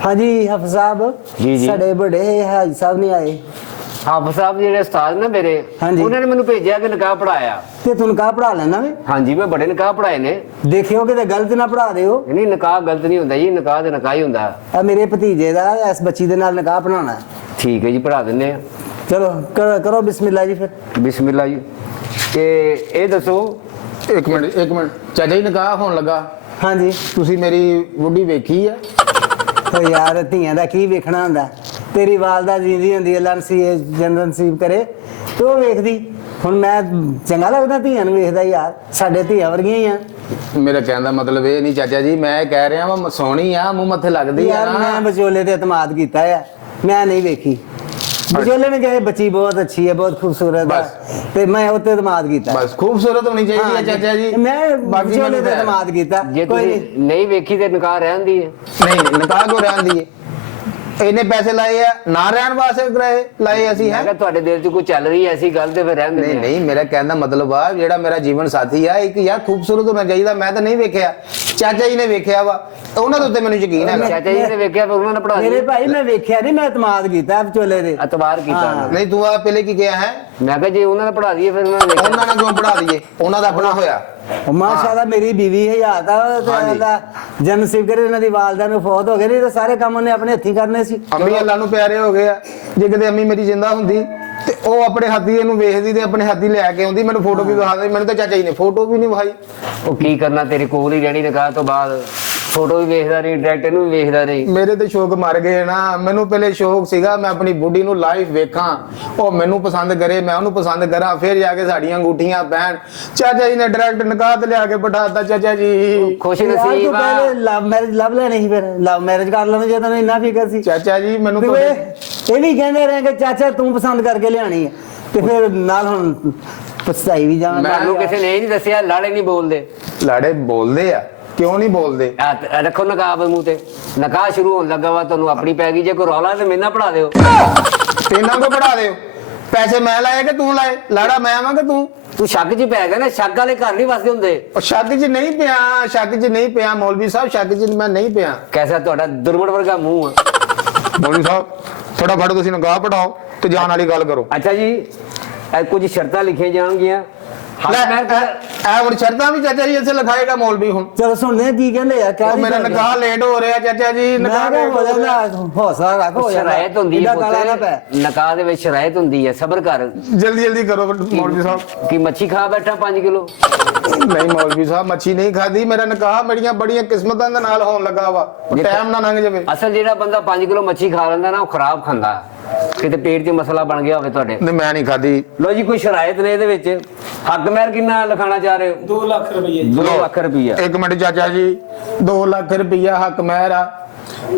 हाँ जी हाफिज साहब जी जी। साडे बड़े हाजी साहब नहीं आए हाफिज साहब ਜਿਹੜੇ ਉਸਤਾਦ ਨੇ ਮੇਰੇ हाँ जी। ਉਹਨਾਂ ਨੇ ਮੈਨੂੰ ਭੇਜਿਆ ਕਿ ਨਿਕਾਹ ਪੜਾਇਆ। ते तू निकाह पढ़ा लेना वे ਹਾਂਜੀ ਮੈਂ ਬੜੇ ਨਿਕਾਹ ਪੜਾਏ ਨੇ। देखियो कि गलत ना पढ़ा दे हो ਨਹੀਂ ਨਿਕਾਹ ਗਲਤ ਨਹੀਂ ਹੁੰਦਾ ਜੀ, ਨਿਕਾਹ ਤੇ ਨਿਕਾਹ ਹੀ ਹੁੰਦਾ। आ मेरे भतीजे दा इस बच्ची दे नाल निकाह पढ़ाना है ਠੀਕ ਹੈ ਜੀ ਪੜਾ ਦਿੰਨੇ ਆ। चलो करो बिस्मिल्लाह जी फिर ਬਿਸਮਿਲ੍ਲਾ ਜੀ। ਤੇ ਇਹ ਦੱਸੋ ਇੱਕ ਮਿੰਟ ਚਾਚਾ ਜੀ ਨਿਕਾਹ ਹੋਣ ਲੱਗਾ, हाँ जी ਤੁਸੀਂ ਮੇਰੀ ਬੁੱਢੀ ਵੇਖੀ ਆ? तो यार ਧੀਆਂ ਦਾ ਕੀ ਵੇਖਣਾ ਹੁੰਦਾ, ਤੇਰੀ ਵਾਲਦਾ ਜਿੰਦੀ ਹੁੰਦੀ ਅੱਲਾ ਜੰਨਤ ਨਸੀਬ ਕਰੇ ਤੇ ਉਹ ਵੇਖਦੀ। ਹੁਣ ਮੈਂ ਚੰਗਾ ਲੱਗਦਾ ਧੀਆਂ ਨੂੰ ਵੇਖਦਾ ਯਾਰ, ਸਾਡੇ ਧੀਆਂ ਵਰਗੀਆਂ ਹੀ ਆ ਮੇਰਾ ਕਹਿਣ ਦਾ ਮਤਲਬ ਇਹ ਨਹੀਂ ਚਾਚਾ ਜੀ, ਮੈਂ ਕਹਿ ਰਿਹਾ ਵਾਂ ਸੋਹਣੀ ਆ, ਮੂੰਹ ਮੱਥੇ ਲੱਗਦੀ ਆ ਯਾਰ ਨਾ। ਮੈਂ ਵਿਚੋਲੇ ਤੇ ਇਤਮਾਦ ਕੀਤਾ ਆ, ਮੈਂ ਨਹੀਂ ਵੇਖੀ। ਵਿਚੋਲੇ ਨੇ ਕਹੇ ਬੱਚੀ ਬਹੁਤ ਅੱਛੀ ਹੈ, ਬਹੁਤ ਖੂਬਸੂਰਤ ਹੈ ਤੇ ਮੈਂ ਉੱਤੇ ਇਤਮਾਦ ਕੀਤਾ। ਬਸ ਖੂਬਸੂਰਤ ਹੋਣੀ ਚਾਹੀਦੀ ਹੈ ਚਾਚਾ ਜੀ। ਮੈਂ ਬਾਕੀ ਵਿਚੋਲੇ ਮੈਨੂੰ ਤੇ ਇਤਮਾਦ ਕੀਤਾ। ਜੇ ਕੋਈ ਤੁਸੀਂ ਨਹੀਂ ਵੇਖੀ ਤੇ ਨਿਕਾਹ ਰਹਿੰਦੀ ਹੈ। ਨਹੀਂ ਨਿਕਾਹ ਕੋ ਰਹਿੰਦੀ ਹੈ, ਇਹਨੇ ਪੈਸੇ ਲਾਏ ਆ ਨਾ ਰਹਿਣ ਵਾਸਤੇ ਕਰਾਏ ਲਾਏ ਅਸੀਂ ਮੈਂ ਹੈ। ਕਿਹਾ ਤੁਹਾਡੇ ਦਿਲ 'ਚ ਕੋਈ ਚੱਲ ਰਹੀ ਐਸੀ ਗੱਲ ਤੇ ਫਿਰ ਰਹਿਣ ਦਿੰਦੇ ਨਹੀਂ ਆ। ਨਹੀਂ ਮੇਰਾ ਕਹਿਣ ਦਾ ਮਤਲਬ ਆ ਜਿਹੜਾ ਮੇਰਾ ਜੀਵਨ ਸਾਥੀ ਆ ਇੱਕ ਯਾਰ ਖੂਬਸੂਰਤ ਹੋਣਾ ਚਾਹੀਦਾ। ਮੈਂ ਤਾਂ ਨਹੀਂ ਵੇਖਿਆ, ਚਾਚਾ ਜੀ ਨੇ ਵੇਖਿਆ ਵਾ, ਉਹਨਾਂ ਦੇ ਉੱਤੇ ਮੈਨੂੰ ਯਕੀਨ ਹੈਗਾ। ਚਾਚਾ ਜੀ ਨੇ ਵੇਖਿਆ ਫਿਰ ਉਹਨਾਂ ਨੇ ਪੜਾ ਮੇਰੇ ਭਾਈ ਮੈਂ ਵੇਖਿਆ ਨਹੀਂ, ਮੈਂ ਇਤਮਾਦ ਕੀਤਾ ਵਿਚੋਲੇ ਦੇ। ਅਤਬਾਰ ਕੀਤਾ ਹਾਂ। ਉਹਨਾਂ ਨੇ। ਨਹੀਂ ਤੂੰ ਆ ਪਹਿਲੇ ਕੀ ਕਿਹਾ ਹੈ? ਮੈਂ ਕਿਹਾ ਜੇ ਉਹਨਾਂ ਨੇ ਪੜਾ ਦਈਏ ਫਿਰ ਉਹਨਾਂ ਨੇ ਵੇਖਿਆ। ਉਹਨਾਂ ਨੇ ਕਿਉਂ ਪੜਾ ਦਈਏ, ਉਹਨਾਂ ਦਾ ਆਪਣਾ ਹੋਇਆ। ਮਾਸ਼ਾਅੱਲਾ ਮੇਰੀ ਬੀਵੀ ਹਯਾਤ ਦਾ ਅੱਲਾ ਜੰਨਤ ਨਸੀਬ ਕਰੇ, ਉਹਨਾਂ ਦੀ ਵਾਲਦਾ ਨੂੰ ਫੌਤ ਹੋ ਗਏ, ਨਹੀਂ ਤਾਂ ਸਾਰੇ ਕੰਮ ਉਹਨੇ ਆਪਣੇ ਹੱਥੀਂ ਕਰਨੇ ਸੀ। ਅੰਮੀ ਅੱਲਾ ਨੂੰ ਪਿਆਰੇ ਹੋ ਗਏ ਆ। ਜੇ ਕਿਤੇ ਅੰਮੀ ਮੇਰੀ ਜਿੰਦਾ ਹੁੰਦੀ ਤੇ ਉਹ ਆਪਣੇ ਹੱਥੀ ਇਹਨੂੰ ਵੇਖਦੀ ਤੇ ਆਪਣੇ ਹੱਥੀ ਲੈ ਕੇ ਆਉਂਦੀ, ਮੈਨੂੰ ਫੋਟੋ ਵੀ ਵਿਖਾਉਂਦੀ। ਮੈਨੂੰ ਤਾਂ ਚਾਚਾ ਜੀ ਨੇ ਫੋਟੋ ਵੀ ਨਹੀਂ ਵਿਖਾਈ। ਉਹ ਕੀ ਕਰਨਾ, ਤੇਰੇ ਕੋਲ ਹੀ ਰਹਿਣੀ ਨਿਕਾਹ ਤੋਂ ਬਾਅਦ। ਫੋਟੋ ਵੀ ਵੇਖਦਾ ਰਹੀ, ਡਾਇਰੈਕਟ ਇਹਨੂੰ ਵੀ ਵੇਖਦਾ ਰਹੀ। ਮੇਰੇ ਤੇ ਸ਼ੌਕ ਮਰ ਗਏ ਨਾ। ਮੈਨੂੰ ਪਹਿਲੇ ਸ਼ੌਕ ਸੀਗਾ ਮੈਂ ਆਪਣੀ ਬੁੱਢੀ ਨੂੰ ਲਾਈਵ ਵੇਖਾਂ, ਉਹ ਮੈਨੂੰ ਪਸੰਦ ਕਰੇ, ਮੈਂ ਉਹਨੂੰ ਪਸੰਦ ਕਰਾਂ, ਫਿਰ ਜਾ ਕੇ ਸਾਡੀਆਂ ਅੰਗੂਠੀਆਂ ਪੈਣ। ਚਾਚਾ ਜੀ ਨੇ ਡਾਇਰੈਕਟ ਨਿਕਾਹ ਤੇ ਲਿਆ ਕੇ ਬਿਠਾਤਾ। ਚਾਚਾ ਜੀ ਖੁਸ਼ ਯਾਰ ਤੂੰ ਨਸੀਬ ਆ। ਪਹਿਲੇ ਲਵ ਮੈਰਿਜ ਲੱਭ ਲੈਣੀ ਸੀ, ਫਿਰ ਲਵ ਮੈਰਿਜ ਕਰ ਲੈਣੀ ਜੇ ਤੈਨੂੰ ਇੰਨਾ ਫਿਕਰ ਸੀ। ਚਾਚਾ ਜੀ ਮੈਨੂੰ ਤੇ ਤੁਹਾਡੇ ਇਹ ਵੀ ਕਹਿੰਦੇ ਰਹੇ ਕਿ ਚਾਚਾ ਤੂੰ ਪਸੰਦ ਕਰਕੇ ਲਿਆਣੀ ਹੈ, ਤੇ ਫਿਰ ਨਾਲ ਹੁਣ ਪਛਤਾਈ ਵੀ ਜਾਣ। ਮੈਨੂੰ ਕਿਸੇ ਨੇ ਇਹ ਨਹੀਂ ਦੱਸਿਆ ਲਾੜੇ ਨਹੀਂ ਬੋਲਦੇ। ਲਾੜੇ ਬੋਲਦੇ ਆ, ਕਿਉਂ ਨਹੀਂ ਬੋਲਦੇ? ਰੱਖੋ ਨਿਕਾਹ ਆਪਣੇ ਮੂੰਹ ਤੇ। ਨਿਕਾਹ ਸ਼ੁਰੂ ਹੋਣ ਲੱਗਾ ਵਾ, ਤੁਹਾਨੂੰ ਆਪਣੀ ਪੈ ਗਈ। ਜੇ ਕੋਈ ਰੌਲਾ ਤੇ ਮੇਰੇ ਨਾਲ ਪੜਾ ਦਿਓ। ਤੇਨਾਂ ਕੋ ਪੜਾ ਦਿਓ। ਪੈਸੇ ਮੈਂ ਲਾਏ ਕਿ ਤੂੰ ਲਾਏ? ਲਾੜਾ ਮੈਂ ਆਵਾਂ ਕਿ ਤੂੰ? ਤੂੰ ਸ਼ੱਕ 'ਚ ਪੈ ਗਿਆ ਨਾ, ਸ਼ੱਕ ਵਾਲੇ ਘਰ ਨਹੀਂ ਵਸਦੇ ਹੁੰਦੇ। ਉਹ ਸ਼ੱਕ 'ਚ ਨਹੀਂ ਪਿਆ, ਸ਼ੱਕ 'ਚ ਨਹੀਂ ਪਿਆ ਮੌਲਵੀ ਸਾਹਿਬ, ਸ਼ੱਕ 'ਚ ਮੈਂ ਨਹੀਂ ਪਿਆ। ਕੈਸਾ ਤੁਹਾਡਾ ਦੁਰਮਣ ਵਰਗਾ ਮੂੰਹ ਆ। ਮੌਲਵੀ ਸਾਹਿਬ ਫਟਾਫਟ ਤੁਸੀਂ ਨਿਕਾਹ ਪੜਾਓ ਤੇ ਜਾਣ ਵਾਲੀ ਗੱਲ ਕਰੋ। ਅੱਛਾ ਜੀ, ਇਹ ਕੁਝ ਸ਼ਰਤਾਂ ਲਿਖੀਆਂ ਜਾਣਗੀਆਂ। ਲੈ ਮੈਂ ਇਹ ਹੁਣ ਸ਼ਰਤਾਂ ਵੀ ਚਾਚਾ ਜੀ ਇੱਥੇ ਲਿਖਾਏਗਾ ਮੌਲਵੀ ਹੁਣ। ਚਲੋ ਸੁਣਦੇ ਆ ਕੀ ਕਹਿੰਦੇ ਆ। ਕਿਆ ਉਹ ਮੇਰਾ ਨਿਕਾਹ ਲੇਟ ਹੋ ਰਿਹਾ ਚਾਚਾ ਜੀ, ਨਿਕਾਹ ਮੈਂ ਲੇਟ ਹੋ ਰਿਹਾ। ਹੌਸਲਾ ਰੱਖ, ਹੋ ਜਾਂਦਾ ਸ਼ਰਾਇਤ ਹੁੰਦੀ ਹੈ ਇਹਦਾ ਕਾਲਾ ਨਾ ਪੈ। ਪੁੱਤ, ਨਿਕਾਹ ਦੇ ਵਿੱਚ ਸ਼ਰਾਇਤ ਹੁੰਦੀ ਹੈ, ਸਬਰ ਕਰ। ਜਲਦੀ ਜਲਦੀ ਕਰੋ ਮੌਲਵੀ ਸਾਹਿਬ। ਕੀ ਮੱਛੀ ਖਾ ਬੈਠਾ 5 ਕਿਲੋ? ਨਹੀਂ ਮੌਲਵੀ ਸਾਹਿਬ ਮੱਛੀ ਨਹੀਂ ਖਾਦੀ, ਮੇਰਾ ਨਿਕਾਹ ਮੇਰੀਆਂ ਬੜੀਆਂ ਕਿਸਮਤਾਂ ਦੇ ਨਾਲ ਹੋਣ ਲੱਗਾ ਵਾ। ਟਾਈਮ ਨਾ ਲੰਘ ਜਾਵੇ। ਅਸਲ ਜਿਹੜਾ ਬੰਦਾ 5 ਕਿਲੋ ਮੱਛੀ ਖਾ ਲੈਂਦਾ ਨਾ, ਉਹ ਖਰਾਬ ਖਾਂਦਾ। ਕਿਤੇ ਪੇਟ 'ਚ ਮਸਲਾ ਬਣ ਗਿਆ ਹੋਵੇ ਤੁਹਾਡੇ। ਨਹੀਂ ਮੈਂ ਨਹੀਂ ਖਾਦੀ। ਲੋ ਜੀ, ਕੋਈ ਸ਼ਰਾਇਤ ਨੇ ਇਹਦੇ ਵਿੱਚ। ਹੱਕ ਮਹਿਰ ਕਿੰਨਾ ਲਿਖਾਣਾ ਚਾਹ ਰਹੇ ਹੋ? 2 ਲੱਖ ਰੁਪਏ। 2 ਲੱਖ ਰੁਪਈਆ। ਇੱਕ ਮਿੰਟ ਚਾਚਾ ਜੀ, 2 ਲੱਖ ਰੁਪਈਆ ਹੱਕ ਮਹਿਰ ਆ।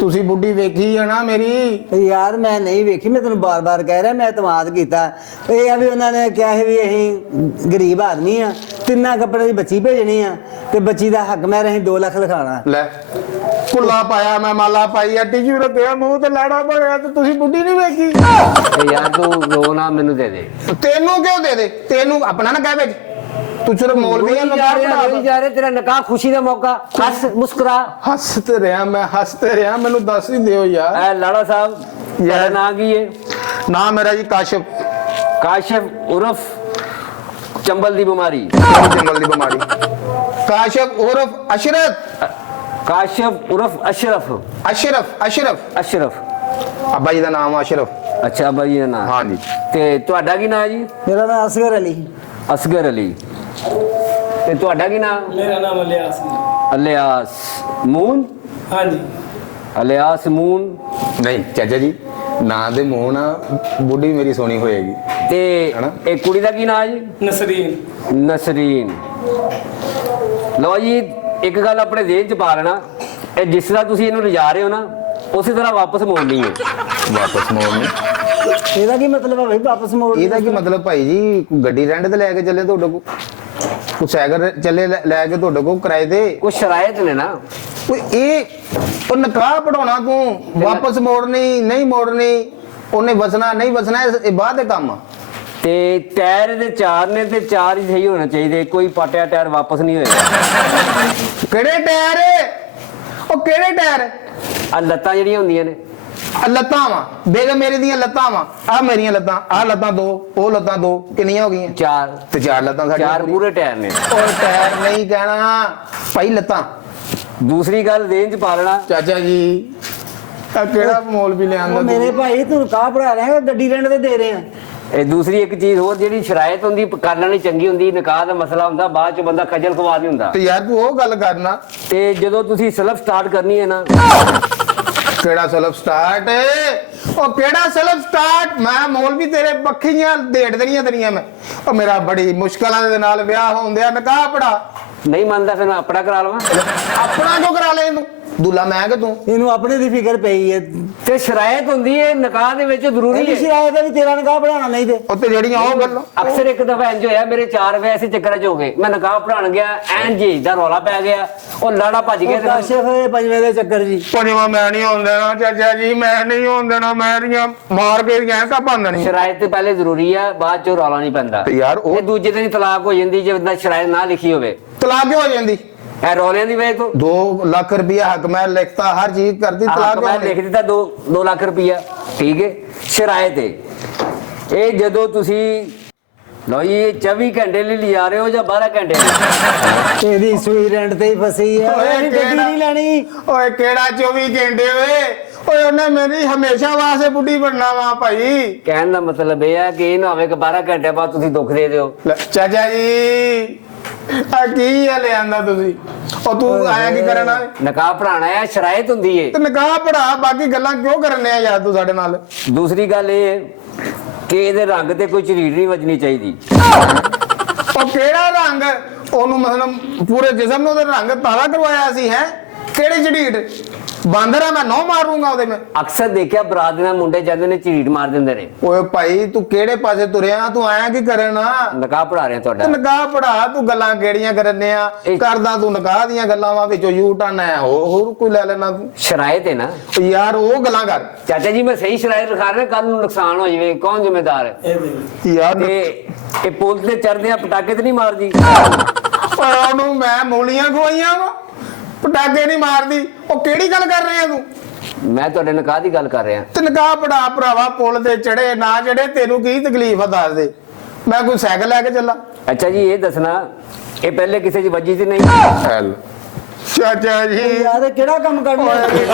ਤੁਸੀਂ ਬੁੱਢੀ ਵੇਖੀ ਆ ਨਾ ਮੇਰੀ? ਯਾਰ ਮੈਂ ਨਹੀਂ ਵੇਖੀ, ਮੈਂ ਤੈਨੂੰ ਬਾਰ-ਬਾਰ ਕਹਿ ਰਿਹਾ, ਮੈਂ ਇਤਮਾਦ ਕੀਤਾ। ਇਹ ਆ ਵੀ ਉਹਨਾਂ ਨੇ ਕਿਹਾ ਸੀ ਵੀ ਅਸੀਂ ਗਰੀਬ ਆਦਮੀ ਆ, 3 ਕੱਪੜੇ ਦੀ ਬੱਚੀ ਭੇਜਣੀ ਆ ਤੇ ਬੱਚੀ ਦਾ ਹੱਕ ਮੈਂ ਅਸੀਂ 2 ਲੱਖ ਲਿਖਾਣਾ। ਲੈ ਕੁੱਲਾ ਪਾਇਆ ਮੈਂ, ਮਾਲਾ ਪਾਈ ਆ, ਟਿਸ਼ੂ ਰੱਖਿਆ ਮੂੰਹ ਤੇ ਲਾੜਾ ਭਰਿਆ ਤੇ ਤੁਸੀਂ ਬੁੱਢੀ ਨਹੀਂ ਵੇਖੀ? ਤੇ ਯਾਰ ਤੂੰ ਰੋ ਨਾ, ਮੈਨੂੰ ਦੇ ਦੇ। ਤੈਨੂੰ ਕਿਉਂ ਦੇ ਦੇ? ਤੈਨੂੰ ਆਪਣਾ ਨਾ ਕਹਿ ਵਿੱਚ। ਤੂੰ ਸਿਰਫ ਮੌਲਵੀ ਆ। ਰੋਈ ਜਾ ਰਹੇ, ਤੇਰਾ ਨਿਕਾਹ ਖੁਸ਼ੀ ਦਾ ਮੌਕਾ। ਹੱਸ ਮੁਸਕਰਾ। ਹੱਸ ਤੇ ਰਿਹਾ ਮੈਂ, ਹੱਸ ਤੇ ਰਿਹਾ। ਮੈਨੂੰ ਦੱਸ ਹੀ ਦਿਓ ਯਾਰ। ਐ ਲਾੜਾ ਸਾਹਿਬ, ਤੁਹਾਡਾ ਨਾਂ ਕੀ ਹੈ? ਨਾ ਮੇਰਾ ਜੀ ਕਾਸ਼ਫ। ਕਾਸ਼ਫ ਉਰਫ ਚੰਬਲ ਦੀ ਬਿਮਾਰੀ। ਜੰਗਲ ਦੀ ਬਿਮਾਰੀ। ਕਾਸ਼ਫ ਉਰਫ ਅਸ਼ਰਫ। ਕਾਸ਼ਫ ਉਰਫ ਅਸ਼ਰਫ। ਅਸ਼ਰਫ ਅਸ਼ਰਫ ਅਸ਼ਰਫ। ਅੱਬਾ ਜੀ ਦਾ ਨਾਮ ਆ ਅਸ਼ਰਫ। ਅੱਛਾ ਬਾਈ ਦਾ ਨਾਂ। ਹਾਂਜੀ। ਤੇ ਤੁਹਾਡਾ ਕੀ ਨਾਂ ਜੀ? ਮੇਰਾ ਨਾਮ ਅਸਗਰ ਅਲੀ। ਅਸਗਰ ਅਲੀ। ਤੇ ਤੁਹਾਡਾ ਕੀ ਨਾਂ? ਮੇਰਾ ਨਾਮ ਅਲਿਆਸ ਹੈ। ਅਲਿਆਸ ਮੂਨ। ਹਾਂਜੀ। ਅਲਿਆਸ ਮੂਨ। ਨਹੀਂ ਚਾਚਾ ਜੀ, ਨਾਂ ਦੇ ਮੂੰਹ ਨਾ ਬੁੱਢੀ ਮੇਰੀ ਸੋਹਣੀ ਹੋਏਗੀ। ਤੇ ਹਨਾ? ਇਹ ਕੁੜੀ ਦਾ ਕੀ ਨਾਂ ਜੀ? ਨਸਰੀਨ। ਨਸਰੀਨ। ਲਓ ਜੀ, ਇੱਕ ਗੱਲ ਆਪਣੇ ਦੇਹ 'ਚ ਪਾ ਲੈਣਾ, ਇਹ ਜਿਸ ਤਰ੍ਹਾਂ ਤੁਸੀਂ ਇਹਨੂੰ ਲਿਜਾ ਰਹੇ ਹੋ ਨਾ, ਉਸੇ ਤਰ੍ਹਾਂ ਵਾਪਸ ਮੋੜਨੀ ਹੈ। ਵਾਪਸ ਮੋੜਨੀ? ਇਹਦਾ ਕੀ ਮਤਲਬ ਹੈ ਬਈ ਵਾਪਸ ਮੋੜ? ਇਹਦਾ ਕੀ ਮਤਲਬ ਭਾਈ ਜੀ? ਗੱਡੀ ਰੈਂਟ ਤੇ ਲੈ ਕੇ ਚੱਲੇ ਤੁਹਾਡੇ ਕੋਲ, ਕੋਈ ਸਾਈਕਲ ਚੱਲੇ ਲੈ ਕੇ ਤੁਹਾਡੇ ਕੋਲ ਕਿਰਾਏ ਤੇ? ਕੁਛ ਸ਼ਰਾਇਤ ਨੇ ਨਾ। ਓਏ ਇਹ ਉਹ ਨਿਕਾਹ ਪੜਾਉਣਾ, ਤੂੰ ਵਾਪਸ ਮੋੜਨੀ ਨਹੀਂ ਮੋੜਨੀ, ਉਹਨੇ ਵਸਣਾ ਨਹੀਂ ਵਸਣਾ, ਇਹ ਬਾਅਦ ਦੇ ਕੰਮ ਆ। ਤੇ ਟਾਇਰ ਦੇ 4 ਨੇ ਤੇ 4 ਹੀ ਸਹੀ ਹੋਣਾ ਚਾਹੀਦੇ, ਕੋਈ ਪਾਟਿਆ ਟਾਇਰ ਵਾਪਸ ਨਹੀਂ ਹੋਏਗਾ। ਕਿਹੜੇ ਟਾਇਰ? ਉਹ ਕਿਹੜੇ ਟਾਇਰ? ਆ ਲੱਤਾਂ ਜਿਹੜੀਆਂ ਹੁੰਦੀਆਂ ਨੇ ਆ ਲੱਤਾਂ ਵਾ ਬੇਗਮ ਮੇਰੀ ਦੀਆਂ ਲੱਤਾਂ ਵਾ ਆ ਮੇਰੀਆਂ ਲੱਤਾਂ ਆ ਲੱਤਾਂ 2 ਉਹ ਲੱਤਾਂ 2 ਕਿੰਨੀਆਂ ਹੋ ਗਈਆਂ 4 ਤੇ 4 ਲੱਤਾਂ ਸਾਡੀਆਂ 4 ਪੂਰੇ ਟਾਇਰ ਨੇ। ਉਹ ਟਾਇਰ ਨਹੀਂ ਕਹਿਣਾ ਭਾਈ ਲੱਤਾਂ। ਦੂਸਰੀ ਗੱਲ ਰੇਂਜ ਪਾ ਲੈਣਾ ਚਾਚਾ ਜੀ ਆ ਕਿਹੜਾ ਮੋਲ ਵੀ ਲਿਆਂਦਾ ਉਹ ਮੇਰੇ ਭਾਈ ਤੂੰ ਕਾਹ ਪੜਾ ਰਿਹਾ ਗੱਡੀ ਰੈਂਟ ਤੇ ਦੇ ਰਹੇ ਆ। ਇਹ ਦੂਸਰੀ ਇੱਕ ਚੀਜ਼ ਹੋਰ ਜਿਹੜੀ ਸ਼ਰਾਇਤ ਹੁੰਦੀ ਕਰ ਲੈਣੀ ਚੰਗੀ ਹੁੰਦੀ, ਨਿਕਾਹ ਦਾ ਮਸਲਾ ਹੁੰਦਾ, ਬਾਅਦ ਚ ਬੰਦਾ ਖੱਜਲ ਖਵਾ ਨਹੀਂ ਹੁੰਦਾ। ਤੇ ਯਾਰ ਤੂੰ ਉਹ ਗੱਲ ਕਰਨਾ ਤੇ ਜਦੋਂ ਤੁਸੀਂ ਸਲਫ ਸਟਾਰਟ ਕਰਨੀ ਹੈ ਨਾ, ਕਿਹੜਾ ਸਲਫ ਸਟਾਰਟ ਉਹ ਕਿਹੜਾ ਸਲਫ ਸਟਾਰਟ ਮੈਂ ਮੋਲ ਵੀ ਤੇਰੇ ਪੱਖੀਆਂ ਢੇੜ ਦੇਣੀਆਂ ਤੇਰੀਆਂ ਮੈਂ। ਉਹ ਮੇਰਾ ਬੜੀ ਮੁਸ਼ਕਲਾਂ ਦੇ ਨਾਲ ਵਿਆਹ ਹੁੰਦਿਆ ਨਿਕਾਹ ਪੜਾ ਨਹੀਂ ਮੰਨਦਾ ਫਿਰ ਮੈਂ ਆਪਣਾ ਕਰਾ ਲਵਾਂ। ਆਪਣਾ ਕਿਉਂ ਕਰਾ ਲੈ ਤੂੰ ਦੁੱਲਾ ਮੈਂ ਕਿ ਤੂੰ ਇਹਨੂੰ ਆਪਣੇ ਦੀ ਫਿਕਰ ਪਈ ਹੈ। ਤੇ ਸ਼ਰਾਇਤ ਹੁੰਦੀ ਹੈ ਨਿਕਾਹ ਦੇ ਵਿੱਚ ਜ਼ਰੂਰੀ ਇਹਦੀ ਹੈ। ਸ਼ਰਾਇਤ ਹੈ ਵੀ ਤੇਰਾ ਨਿਕਾਹ ਪੜਾਉਣਾ ਨਹੀਂ ਤੇ ਉੱਤੇ ਜਿਹੜੀਆਂ ਉਹ ਗੱਲਾਂ ਅਕਸਰ ਇੱਕ ਦਫਾ ਇੰਜ ਹੋਇਆ, ਮੇਰੇ 4 ਵਿਆਹ ਐਸੇ ਚੱਕਰਾਂ ਚ ਹੋ ਗਏ, ਮੈਂ ਨਿਕਾਹ ਪੜਾਉਣ ਗਿਆ ਐਨ ਜੀ ਦਾ ਰੌਲਾ ਪੈ ਗਿਆ, ਉਹ ਲਾੜਾ ਭੱਜ ਗਿਆ। ਕਾਸ਼ਿਫ ਹੋਏ ਪੰਜਵੇਂ ਦੇ ਚੱਕਰ ਜੀ। ਪੰਜਵਾਂ ਮੈਂ ਨਹੀਂ ਹੋਣ ਦੇਣਾ ਚਾਚਾ ਜੀ, ਮੈਂ ਨਹੀਂ ਹੋਣ ਦੇਣਾ, ਮੈਂ ਦੀਆਂ ਮਾਰ ਕੇ ਗਏ ਤਾਂ ਬੰਦ ਨਹੀਂ। ਸ਼ਰਾਇਤ ਤੇ ਪਹਿਲੇ ਜ਼ਰੂਰੀ ਆ, ਬਾਅਦ ਚ ਰੌਲਾ ਨਹੀਂ ਪੈਂਦਾ। ਤੇ ਯਾਰ ਉਹ ਇਹ ਦੂਜੇ ਦਿਨ ਹੀ ਤਲਾਕ ਹੋ ਜਾਂਦੀ ਜੇ ਬੰਦਾ ਸ਼ਰਾਇਤ ਨਾ ਲਿਖੀ ਹੋਵੇ। ਤਲਾਕ ਹੋ ਜਾਂਦੀ ਇਹ ਰੌਲਿਆਂ ਦੀ ਵਜ੍ਹਾ ਤੋਂ 2 ਲੱਖ ਰੁਪਇਆ ਹੱਕ ਮੈਂ ਲਿਖਤਾ ਹਰ ਚੀਜ਼ ਕਰਦੀ ਤਲਾਕ ਮੈਂ ਲਿਖ ਦਿੱਤਾ 2 ਲੱਖ ਰੁਪਇਆ, ਠੀਕ ਹੈ। ਸ਼ਰਾਇਤ ਹੈ ਇਹ ਜਦੋਂ ਤੁਸੀਂ ਲਓ ਜੀ 24 ਘੰਟੇ ਲਈ ਲਿਜਾ ਰਹੇ ਹੋ ਜਾਂ 12 ਘੰਟੇ ਲਈ। ਇਹਦੀ ਸੂਈ ਰੈਂਟ ਤੇ ਹੀ ਫਸੀ ਹੈ। ਇਹਦੀ ਗੱਡੀ ਨਹੀਂ ਲੈਣੀ। ਓਏ ਕਿਹੜਾ 24 ਘੰਟੇ ਓਏ ਓਏ ਉਹਨੇ ਮੇਰੀ ਹਮੇਸ਼ਾ ਵਾਸਤੇ ਬੁੱਢੀ ਬਣਨਾ ਵਾ ਭਾਈ। ਕਹਿਣ ਦਾ ਮਤਲਬ ਇਹ ਹੈ ਕਿ ਇਹ ਨਾ ਹੋਵੇ ਕਿ 12 ਘੰਟੇ ਬਾਅਦ ਤੁਸੀਂ ਦੁੱਖ ਦੇ ਦਿਓ। ਲੈ, ਚਾਚਾ ਜੀ ਆ ਕੀ ਆ ਲਿਆਂਦਾ ਤੁਸੀਂ? ਉਹ ਤੂੰ ਆਇਆ ਕੀ ਕਰਨਾ ਨਿਕਾਹ ਪੜਾਣਾ ਹੈ, ਸ਼ਰਾਇਤ ਹੁੰਦੀ ਹੈ। ਤੇ ਨਿਕਾਹ ਪੜਾ ਬਾਕੀ ਗੱਲਾਂ ਕਿਉਂ ਕਰਨੇ ਆ ਯਾਰ ਤੂੰ ਸਾਡੇ ਨਾਲ? ਦੂਸਰੀ ਗੱਲ ਇਹ ਹੈ ਕਿ ਇਹਦੇ ਰੰਗ ਤੇ ਕੋਈ ਝਰੀਟ ਨਹੀਂ ਵੱਜਣੀ ਚਾਹੀਦੀ। ਉਹ ਕਿਹੜਾ ਰੰਗ ਉਹਨੂੰ ਮਤਲਬ ਪੂਰੇ ਜਿਸਮ ਨੂੰ ਉਹਦਾ ਰੰਗ ਤਾਲਾ ਕਰਵਾਇਆ ਸੀ ਹੈ? ਕਿਹੜੀ ਝੜੀਟ ਬਾਂਦਰ ਆ ਮੈਂ ਨੋ ਮਾਰੂੰਗਾ ਉਹਦੇ ਮੈਂ। ਅਕਸਰ ਦੇਖਿਆ ਬਰਾਤ ਦੇ ਨਾਲ ਮੁੰਡੇ ਜਾਂਦੇ ਨੇ ਝਰੀਟ ਮਾਰ ਦਿੰਦੇ ਨੇ। ਓਏ ਭਾਈ ਤੂੰ ਕਿਹੜੇ ਪਾਸੇ ਤੁਰਿਆ? ਤੂੰ ਆਇਆ ਕੀ ਕਰਨਾ? ਨਿਕਾਹ ਪੜਾ ਰਹੇ ਤੁਹਾਡਾ। ਨਿਕਾਹ ਪੜਾ ਤੂੰ ਗੱਲਾਂ ਕਿਹੜੀਆਂ ਕਰਨੇ ਆ ਕਰਦਾ ਤੂੰ ਨਿਕਾਹ ਦੀਆਂ ਗੱਲਾਂ ਵਾ ਵਿੱਚੋਂ ਯੂ ਟਰਨ ਹੈ ਹੋਰ ਕੋਈ ਲੈ ਲੈਣਾ ਤੂੰ। ਸ਼ਰਾਇਤ ਹੈ ਨਾ ਯਾਰ ਉਹ ਗੱਲਾਂ ਕਰ ਚਾਚਾ ਜੀ, ਮੈਂ ਸਹੀ ਸ਼ਰਾਇਤ ਰਖਾ ਰਿਹਾ, ਕੱਲ ਨੂੰ ਨੁਕਸਾਨ ਹੋ ਜਾਵੇ ਕੌਣ ਜ਼ਿੰਮੇਦਾਰ ਹੈ? ਇਹ ਦੇ ਯਾਰ ਤੇ ਇਹ ਪੁਲ ਤੇ ਚੜਦੇ ਆ ਪਟਾਕੇ ਤੇ ਨਹੀਂ ਮਾਰਦੀ। ਓਏ ਉਹਨੂੰ ਮੈਂ ਮੂਲੀਆਂ ਖਵਾਈਆਂ ਵਾ ਪਟਾਕੇ ਨਹੀਂ ਮਾਰਦੀ। ਉਹ ਕਿਹੜੀ ਗੱਲ ਕਰ ਰਹੇ ਆ ਤੂੰ? ਮੈਂ ਤੁਹਾਡੇ ਨਿਕਾਹ ਦੀ ਗੱਲ ਕਰ ਰਿਹਾ। ਤੇ ਨਿਕਾਹ ਪੜਾ ਭਰਾਵਾ ਪੁੱਲ ਤੇ ਚੜੇ ਨਾ ਚੜੇ ਤੈਨੂੰ ਕੀ ਤਕਲੀਫ ਆ ਦੱਸ ਦੇ। ਮੈਂ ਕੋਈ ਸਾਈਕਲ ਲੈ ਕੇ ਚੱਲਾਂ? ਅੱਛਾ ਜੀ ਇਹ ਦੱਸਣਾ ਇਹ ਪਹਿਲੇ ਕਿਸੇ 'ਚ ਵੱਜੀ ਸੀ ਨਹੀਂ? ਹੈਲ ਚਾਚਾ ਜੀ ਯਾਰ ਇਹ ਕਿਹੜਾ ਕੰਮ ਕਰਨਾ? ਓਏ ਤੇਰੇ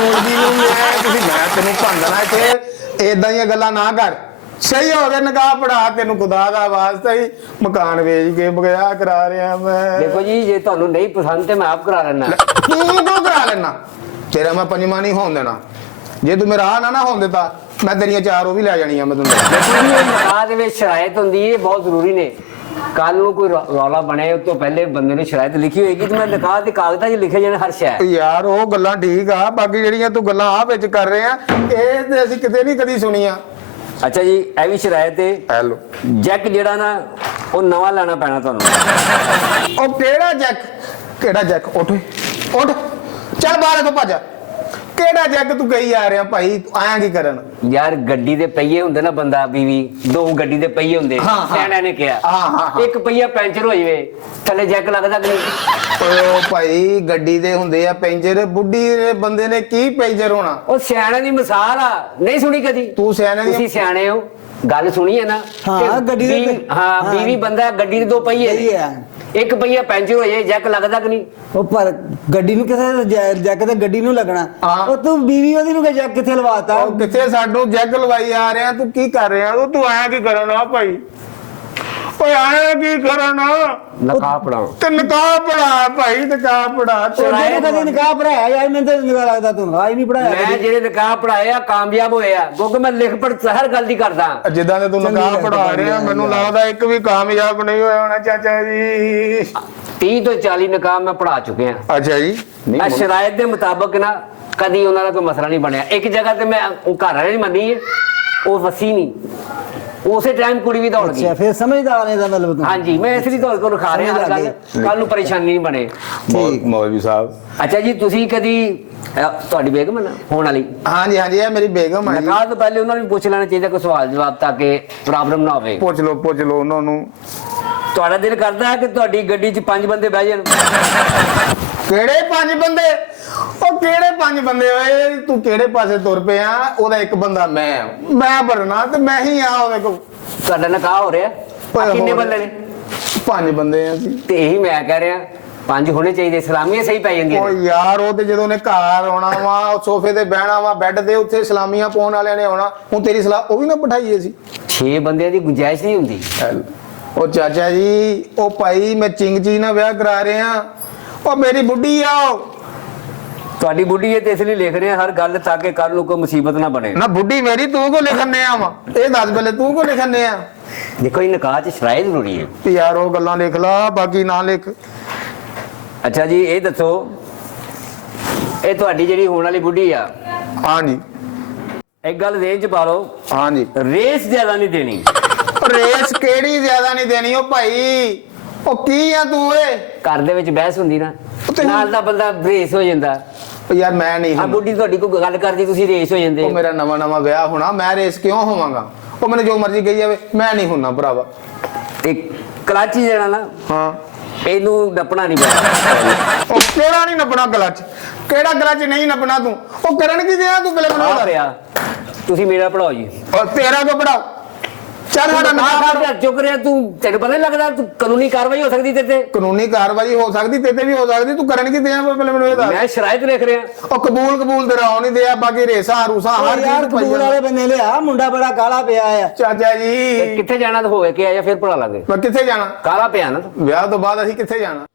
ਮੋਲਦੀ ਨੂੰ ਮੈਂ ਤੈਨੂੰ ਭੰਦਣਾ ਇੱਥੇ ਏਦਾਂ ਦੀਆਂ ਗੱਲਾਂ ਨਾ ਕਰ। ਸਹੀ ਹੋ ਗਿਆ ਨਿਕਾਹ ਪੜਾ ਤੈਨੂੰ ਖੁਦਾ ਦਾ ਵਾਸਤਾ ਹੀ ਮਕਾਨ ਵੇਚ ਕੇ ਵਿਆਹ ਕਰਾ ਰਿਹਾ ਮੈਂ। ਦੇਖੋ ਜੀ ਜੇ ਤੁਹਾਨੂੰ ਨਹੀਂ ਪਸੰਦ ਤੇ ਮੈਂ ਆਪ ਕਰਾ ਲੈਣਾ। ਤੂੰ ਕਿਉਂ ਕਰਾ ਲੈਣਾ? ਤੇਰਾ ਮੈਂ ਪੰਜਵਾਂ ਨਹੀਂ ਹੋਣ ਦੇਣਾ। ਜੇ ਤੂੰ ਮੇਰਾ ਨਾ ਹੋਣ ਦਿੱਤਾ ਮੈਂ ਤੇਰੀਆਂ 4 ਉਹ ਵੀ ਲੈ ਜਾਣੀਆਂ ਮੈਂ ਤੈਨੂੰ। ਦੇਖੋ ਜੀ ਇਹ ਨਿਕਾਹ ਦੇ ਵਿੱਚ ਸ਼ਰਾਇਤ ਹੁੰਦੀ ਹੈ, ਬਹੁਤ ਜ਼ਰੂਰੀ ਨੇ। ਕੱਲ ਨੂੰ ਕੋਈ ਰੌਲਾ ਬਣੇ ਉਸ ਤੋਂ ਪਹਿਲੇ ਬੰਦੇ ਨੇ ਸ਼ਰਾਇਤ ਲਿਖੀ ਹੋਏਗੀ ਤੇ ਮੈਂ ਨਿਕਾਹ ਦੇ ਕਾਗਜ਼ਾਂ 'ਚ ਲਿਖੇ ਜਾਣੇ ਹਰ ਸ਼ੈ। ਯਾਰ ਉਹ ਗੱਲਾਂ ਠੀਕ ਆ ਬਾਕੀ ਜਿਹੜੀਆਂ ਤੂੰ ਗੱਲਾਂ ਆ ਵਿੱਚ ਕਰ ਰਹੇ ਆ ਇਹ ਤੇ ਅਸੀਂ ਕਿਤੇ ਨਹੀਂ ਕਦੀ ਸੁਣੀਆਂ। ਅੱਛਾ ਜੀ ਇਹ ਵੀ ਸ਼ਰਾਇਤ ਹੈ। ਹੈਲੋ ਜੈਕ ਜਿਹੜਾ ਨਾ ਉਹ ਨਵਾਂ ਲੈਣਾ ਪੈਣਾ ਤੁਹਾਨੂੰ। ਉਹ ਕਿਹੜਾ ਜੈਕ? ਕਿਹੜਾ ਜੈਕ? ਉੱਠ ਉੱਠ ਚੱਲ ਬਾਹਰ ਤੋਂ ਭੱਜ। ਕਿਹੜਾ ਜੈਕ ਤੂੰ ਕਹੀ ਆ ਰਿਹਾ ਭਾਈ? ਆਇਆ ਕੀ ਕਰਨ? ਯਾਰ ਗੱਡੀ ਦੇ ਪਹੀਏ ਹੁੰਦੇ ਨਾ, ਬੰਦਾ ਬੀਵੀ 2 ਗੱਡੀ ਦੇ ਪਹੀਏ ਹੁੰਦੇ। ਹਾਂ, ਹਾਂ। ਸਿਆਣਿਆਂ ਨੇ ਕਿਹਾ ਹਾਂ। ਇੱਕ ਪਹੀਆ ਪੈਂਚਰ ਹੋ ਜਾਵੇ ਥੱਲੇ ਜੈਕ ਲੱਗਦਾ ਕਿ ਨਹੀਂ? ਓ ਭਾਈ ਗੱਡੀ ਦੇ ਹੁੰਦੇ ਆ ਪੈਂਚਰ। ਬੁੱਢੀ ਦੇ ਬੰਦੇ ਨੇ ਕੀ ਪੈਂਚਰ ਹੋਣਾ? ਉਹ ਸਿਆਣਿਆਂ ਦੀ ਮਿਸਾਲ ਆ, ਨਹੀਂ ਸੁਣੀ ਕਦੀ? ਤੂੰ ਸਿਆਣਿਆਂ ਦੀ ਤੁਸੀਂ ਸਿਆਣੇ ਹੋ, ਗੱਲ ਸੁਣੀ ਹੈ ਨਾ? ਹਾਂ, ਕਿ ਗੱਡੀ ਦੇ ਬੀਵੀ- ਹਾਂ ਹਾਂ। ਬੀਵੀ ਬੰਦਾ ਗੱਡੀ ਦੇ 2 ਪਹੀਏ ਸਹੀ ਨੇ। ਹੈ। ਇੱਕ ਪਹੀਆ ਪੈਂਚਰ ਹੋ ਜਾਏ ਜੈਕ ਲੱਗਦਾ ਕਿ ਨਹੀਂ? ਉਹ ਪਰ ਗੱਡੀ ਨੂੰ ਕਿਥੇ ਜੈਕ ਤੇ ਗੱਡੀ ਨੂੰ ਲੱਗਣਾ। ਹਾਂ। ਉਹ ਤੂੰ ਬੀਵੀ ਉਹਦੀ ਨੂੰ ਜੈਕ ਕਿੱਥੇ ਲਵਾਤਾ? ਉਹ ਕਿੱਥੇ ਸਾਨੂੰ ਜੈਕ ਲਵਾਈ ਆ ਰਿਹਾ? ਤੂੰ ਕੀ ਕਰ ਰਿਹਾ? ਉਹ ਤੂੰ ਆਇਆ ਕੀ ਕਰਨਾ ਭਾਈ? ਓਏ ਆਇਆ ਕੀ ਕਰਨਾ? ਨਿਕਾਹ ਪੜਾਓ। ਤੇ ਨਿਕਾਹ ਪੜਾ ਭਾਈ ਨਿਕਾਹ ਪੜਾ। ਤੈਨੂੰ ਕਦੇ ਨਿਕਾਹ ਪੜਾਇਆ ਯਾਰ? ਮੈਨੂੰ ਤਾਂ ਨਿਕਾਹ ਲੱਗਦਾ ਤੂੰ ਨਿਕਾਹ ਹੀ ਨਹੀਂ ਪੜਾਇਆ ਮੈਂ ਜਿਹੜੇ ਨਿਕਾਹ ਪੜਾਏ ਆ ਕਾਮਯਾਬ ਹੋਏ ਆ ਕਿਉਂਕਿ ਮੈਂ ਲਿਖ ਪੜ ਹਰ ਗੱਲ ਦੀ ਕਰਦਾ। ਜਿੱਦਾਂ ਦੇ ਤੂੰ ਨਿਕਾਹ ਪੜਾ ਰਿਹਾ ਮੈਨੂੰ ਲੱਗਦਾ ਇੱਕ ਵੀ ਕਾਮਯਾਬ ਨਹੀਂ ਹੋਇਆ ਹੋਣਾ ਚਾਚਾ ਜੀ। 30 ਤੋਂ 40 ਨਿਕਾਹ ਮੈਂ ਪੜਾ ਚੁੱਕਿਆ। ਅੱਛਾ ਜੀ ਮੈਂ ਸ਼ਰਾਇਤ ਦੇ ਮੁਤਾਬਕ ਨਾ ਕਦੀ ਉਹਨਾਂ ਦਾ ਕੋਈ ਮਸਲਾ ਨਹੀਂ ਬਣਿਆ। ਇੱਕ ਜਗ੍ਹਾ ਤੇ ਮੈਂ ਉਹ ਘਰ ਵਾਲੇ ਦੀ ਮੰਨੀ ਹੈ, ਉਹ ਵਸੀ ਨਹੀਂ, ਉਸੇ ਟਾਈਮ ਕੁੜੀ ਵੀ ਦੌੜ ਗਈ। ਅੱਛਾ ਫਿਰ ਸਮਝਦਾਰ ਨੇ ਦਾ ਮਤਲਬ ਤੂੰ। ਹਾਂਜੀ ਮੈਂ ਇਸ ਲਈ ਤੁਹਾਡੇ ਕੋਲ ਰਖਾ ਰਿਹਾ ਹਰ ਗੱਲ, ਕੱਲ ਨੂੰ ਪਰੇਸ਼ਾਨੀ ਨਹੀਂ ਬਣੇ। ਮੌਲਵੀ ਸਾਹਿਬ। ਅੱਛਾ ਜੀ ਤੁਸੀਂ ਕਦੀ ਤੁਹਾਡੀ ਬੇਗਮ ਹੈ ਨਾ ਹੋਣ ਵਾਲੀ? ਹਾਂਜੀ ਹਾਂਜੀ ਇਹ ਮੇਰੀ ਬੇਗਮ ਹੈ ਜੀ। ਨਿਕਾਹ ਤੋਂ ਪਹਿਲੇ ਉਹਨਾਂ ਨੂੰ ਪੁੱਛ ਲੈਣਾ ਚਾਹੀਦਾ ਕੋਈ ਸਵਾਲ ਜਵਾਬ ਤਾਂ ਕਿ ਪ੍ਰੋਬਲਮ ਨਾ ਹੋਵੇ। ਪੁੱਛ ਲਓ ਉਹਨਾਂ ਨੂੰ। ਤੁਹਾਡਾ ਦਿਲ ਕਰਦਾ ਹੈ ਕਿ ਤੁਹਾਡੀ ਗੱਡੀ 'ਚ 5 ਬੰਦੇ ਬਹਿ ਜਾਣ? ਕਿਹੜੇ 5 ਬੰਦੇ? ਉਹ ਕਿਹੜੇ 5 ਬੰਦੇ ਓਏ, ਤੂੰ ਕਿਹੜੇ ਪਾਸੇ ਤੁਰ ਪਿਆ? ਉਹਦਾ ਇੱਕ ਬੰਦਾ ਮੈਂ ਭਰਨਾ ਤੇ ਮੈਂ ਹੀ ਆ ਉਹਦੇ ਕੋਲ। ਤੁਹਾਡਾ ਨਿਕਾਹ ਹੋ ਰਿਹਾ ਓਏ ਕਿੰਨੇ ਹੋਰ। ਬੰਦੇ ਨੇ? 5 ਬੰਦੇ ਆ ਅਸੀਂ। ਤੇ ਇਹੀ ਮੈਂ ਕਹਿ ਰਿਹਾ 5 ਹੋਣੇ ਚਾਹੀਦੇ, ਸਲਾਮੀਆਂ ਸਹੀ ਪੈ ਜਾਂਦੀਆਂ ਓ ਨੇ। ਯਾਰ ਉਹ ਤੇ ਜਦੋਂ ਨੇ ਘਰ ਆਉਣਾ ਵਾ, ਉਹ ਸੋਫੇ ਤੇ ਬਹਿਣਾ ਵਾ, ਬੈੱਡ ਦੇ ਉੱਤੇ ਸਲਾਮੀਆਂ ਪਾਉਣ ਵਾਲਿਆਂ ਨੇ ਆਉਣਾ। ਹੁਣ ਤੇਰੀ ਸਲਾਹ ਉਹ ਵੀ ਨਾ ਬਿਠਾਈਏ ਸੀ? 6 ਬੰਦਿਆਂ ਦੀ ਗੁੰਜਾਇਸ਼ ਨਹੀਂ ਹੁੰਦੀ। ਉਹ ਚਾਚਾ ਜੀ, ਉਹ ਭਾਈ ਮੈਂ ਚਿੰਗ ਜੀ ਨਾਲ ਵਿਆਹ ਕਰਾ ਰਿਹਾ। ਉਹ ਮੇਰੀ ਬੁੱਢੀ ਆ ਉਹ। ਤੁਹਾਡੀ ਬੁੱਢੀ ਹੈ ਤੇ ਇਸ ਲਈ ਲਿਖ ਰਹੇ ਆ ਹਰ ਗੱਲ, ਤਾਂ ਕਿ ਕੱਲ ਨੂੰ ਕੋਈ ਮੁਸੀਬਤ ਨਾ ਬਣੇ। ਨਾ ਬੁੱਢੀ ਮੇਰੀ, ਤੂੰ ਕੋ ਲਿਖਣੇ ਆ ਵਾ? ਇਹ ਦੱਸ ਪਹਿਲੇ ਤੂੰ ਕੋ ਲਿਖਣੇ ਆ? ਦੇਖੋ ਇਹ ਨਿਕਾਹ 'ਚ ਸ਼ਰਾਇਤ ਜ਼ਰੂਰੀ ਹੈ। ਤੇ ਯਾਰ ਉਹ ਗੱਲਾਂ ਲਿਖ ਲਾ, ਬਾਕੀ ਨਾ ਲਿਖ। ਅੱਛਾ ਜੀ, ਇਹ ਦੱਸੋ, ਇਹ ਤੁਹਾਡੀ ਜਿਹੜੀ ਹੋਣ ਵਾਲੀ ਬੁੱਢੀ ਆ, ਹਾਂਜੀ ਇੱਕ ਗੱਲ ਦੇਣ 'ਚ ਪਾ ਲਓ, ਹਾਂਜੀ। ਰੇਸ ਜ਼ਿਆਦਾ ਨਹੀਂ ਦੇਣੀ। ਰੇਸ ਕਿਹੜੀ ਜ਼ਿਆਦਾ ਨਹੀਂ ਦੇਣੀ? ਉਹ ਭਾਈ ਉਹ ਕੀ ਆ ਤੂੰ ਓਏ? ਘਰ ਦੇ ਵਿੱਚ ਬਹਿਸ ਹੁੰਦੀ ਨਾ, ਨਾਲ ਦਾ ਬੰਦਾ ਰੇਸ ਹੋ ਜਾਂਦਾ। ਉਹ ਯਾਰ ਮੈਂ ਨਹੀਂ ਆ ਹੁਣ- ਬੁੱਢੀ ਤੁਹਾਡੀ ਕੋਈ ਗੱਲ ਕਰਦੀ, ਤੁਸੀਂ ਰੇਸ ਹੋ ਜਾਂਦੇ। ਉਹ ਮੇਰਾ ਨਵਾਂ ਵਿਆਹ ਹੋਣਾ, ਮੈਂ ਰੇਸ ਕਿਉਂ ਹੋਵਾਂਗਾ? ਉਹ ਮੈਨੂੰ ਜੋ ਮਰਜ਼ੀ ਕਹੀ ਜਾਵੇ, ਮੈਂ ਨਹੀਂ ਹੁੰਨਾ ਭਰਾਵਾ। ਇੱਕ ਕਲਾਚੀ ਜਿਹੜਾ ਨਾ, ਹਾਂ ਇਹਨੂੰ ਨੱਪਣਾ ਨਹੀਂ ਪੈਂਦਾ। ਉਹ ਕਿਹੜਾ ਨਹੀਂ ਨੱਪਣਾ ਕਲਚ? ਕਿਹੜਾ ਕਲਚ ਨਹੀਂ ਨੱਪਣਾ ਤੂੰ? ਉਹ ਕਰਨ ਕੀ ਗਿਆ ਤੂੰ ਪਹਿਲੇ ਆ ਬਣਾਉਂਦਾ? ਪਿਆ, ਤੁਸੀਂ ਮੇਰਾ ਪੜਾਓ ਜੀ। ਉਹ ਤੇਰਾ ਕੋ ਪੜਾਓ? ਚੱਲ ਸਾਡਾ ਨਾ ਨਿਕਾਹ ਕਰ ਚੁੱਕ ਰਿਹਾ ਤੂੰ, ਤੈਨੂੰ ਪਤਾ ਨਹੀਂ ਲੱਗਦਾ ਤੂੰ ਕਾਨੂੰਨੀ ਕਾਰਵਾਈ ਹੋ ਸਕਦੀ ਤੇ ਕਾਨੂੰਨੀ ਕਾਰਵਾਈ ਹੋ ਸਕਦੀ, ਤੇ ਵੀ ਹੋ ਸਕਦੀ। ਤੂੰ ਕਰਨ ਕੀ ਦਿਆਂ ਪਹਿਲੇ ਮੈਨੂੰ ਇਹ ਦੱਸ। ਮੈਂ ਸ਼ਰਾਇਤ ਲਿਖ ਰਿਹਾ। ਉਹ ਕਬੂਲ ਤੇਰਾ ਹੋ ਨਹੀਂ ਦਿਆ, ਬਾਕੀ ਰੇਸਾਂ ਰੂਸਾਂ ਹਰ ਯਾਰ ਚੀਜ਼ ਪਈ ਕਬੂਲ ਆ। ਵਾਲੇ ਬੰਦੇ ਲਿਆ, ਮੁੰਡਾ ਬੜਾ ਕਾਲਾ ਪਿਆ ਆ। ਚਾਚਾ ਜੀ ਕਿੱਥੇ ਜਾਣਾ ਤਾਂ ਹੋਵੇ ਕਿ ਆਇਆ ਫਿਰ ਪੜਾ ਲਾਂਗੇ। ਮੈਂ ਕਿੱਥੇ ਜਾਣਾ? ਕਾਲਾ ਪਿਆ ਨਾ। ਵਿਆਹ ਤੋਂ ਬਾਅਦ ਅਸੀਂ ਕਿੱਥੇ ਜਾਣਾ?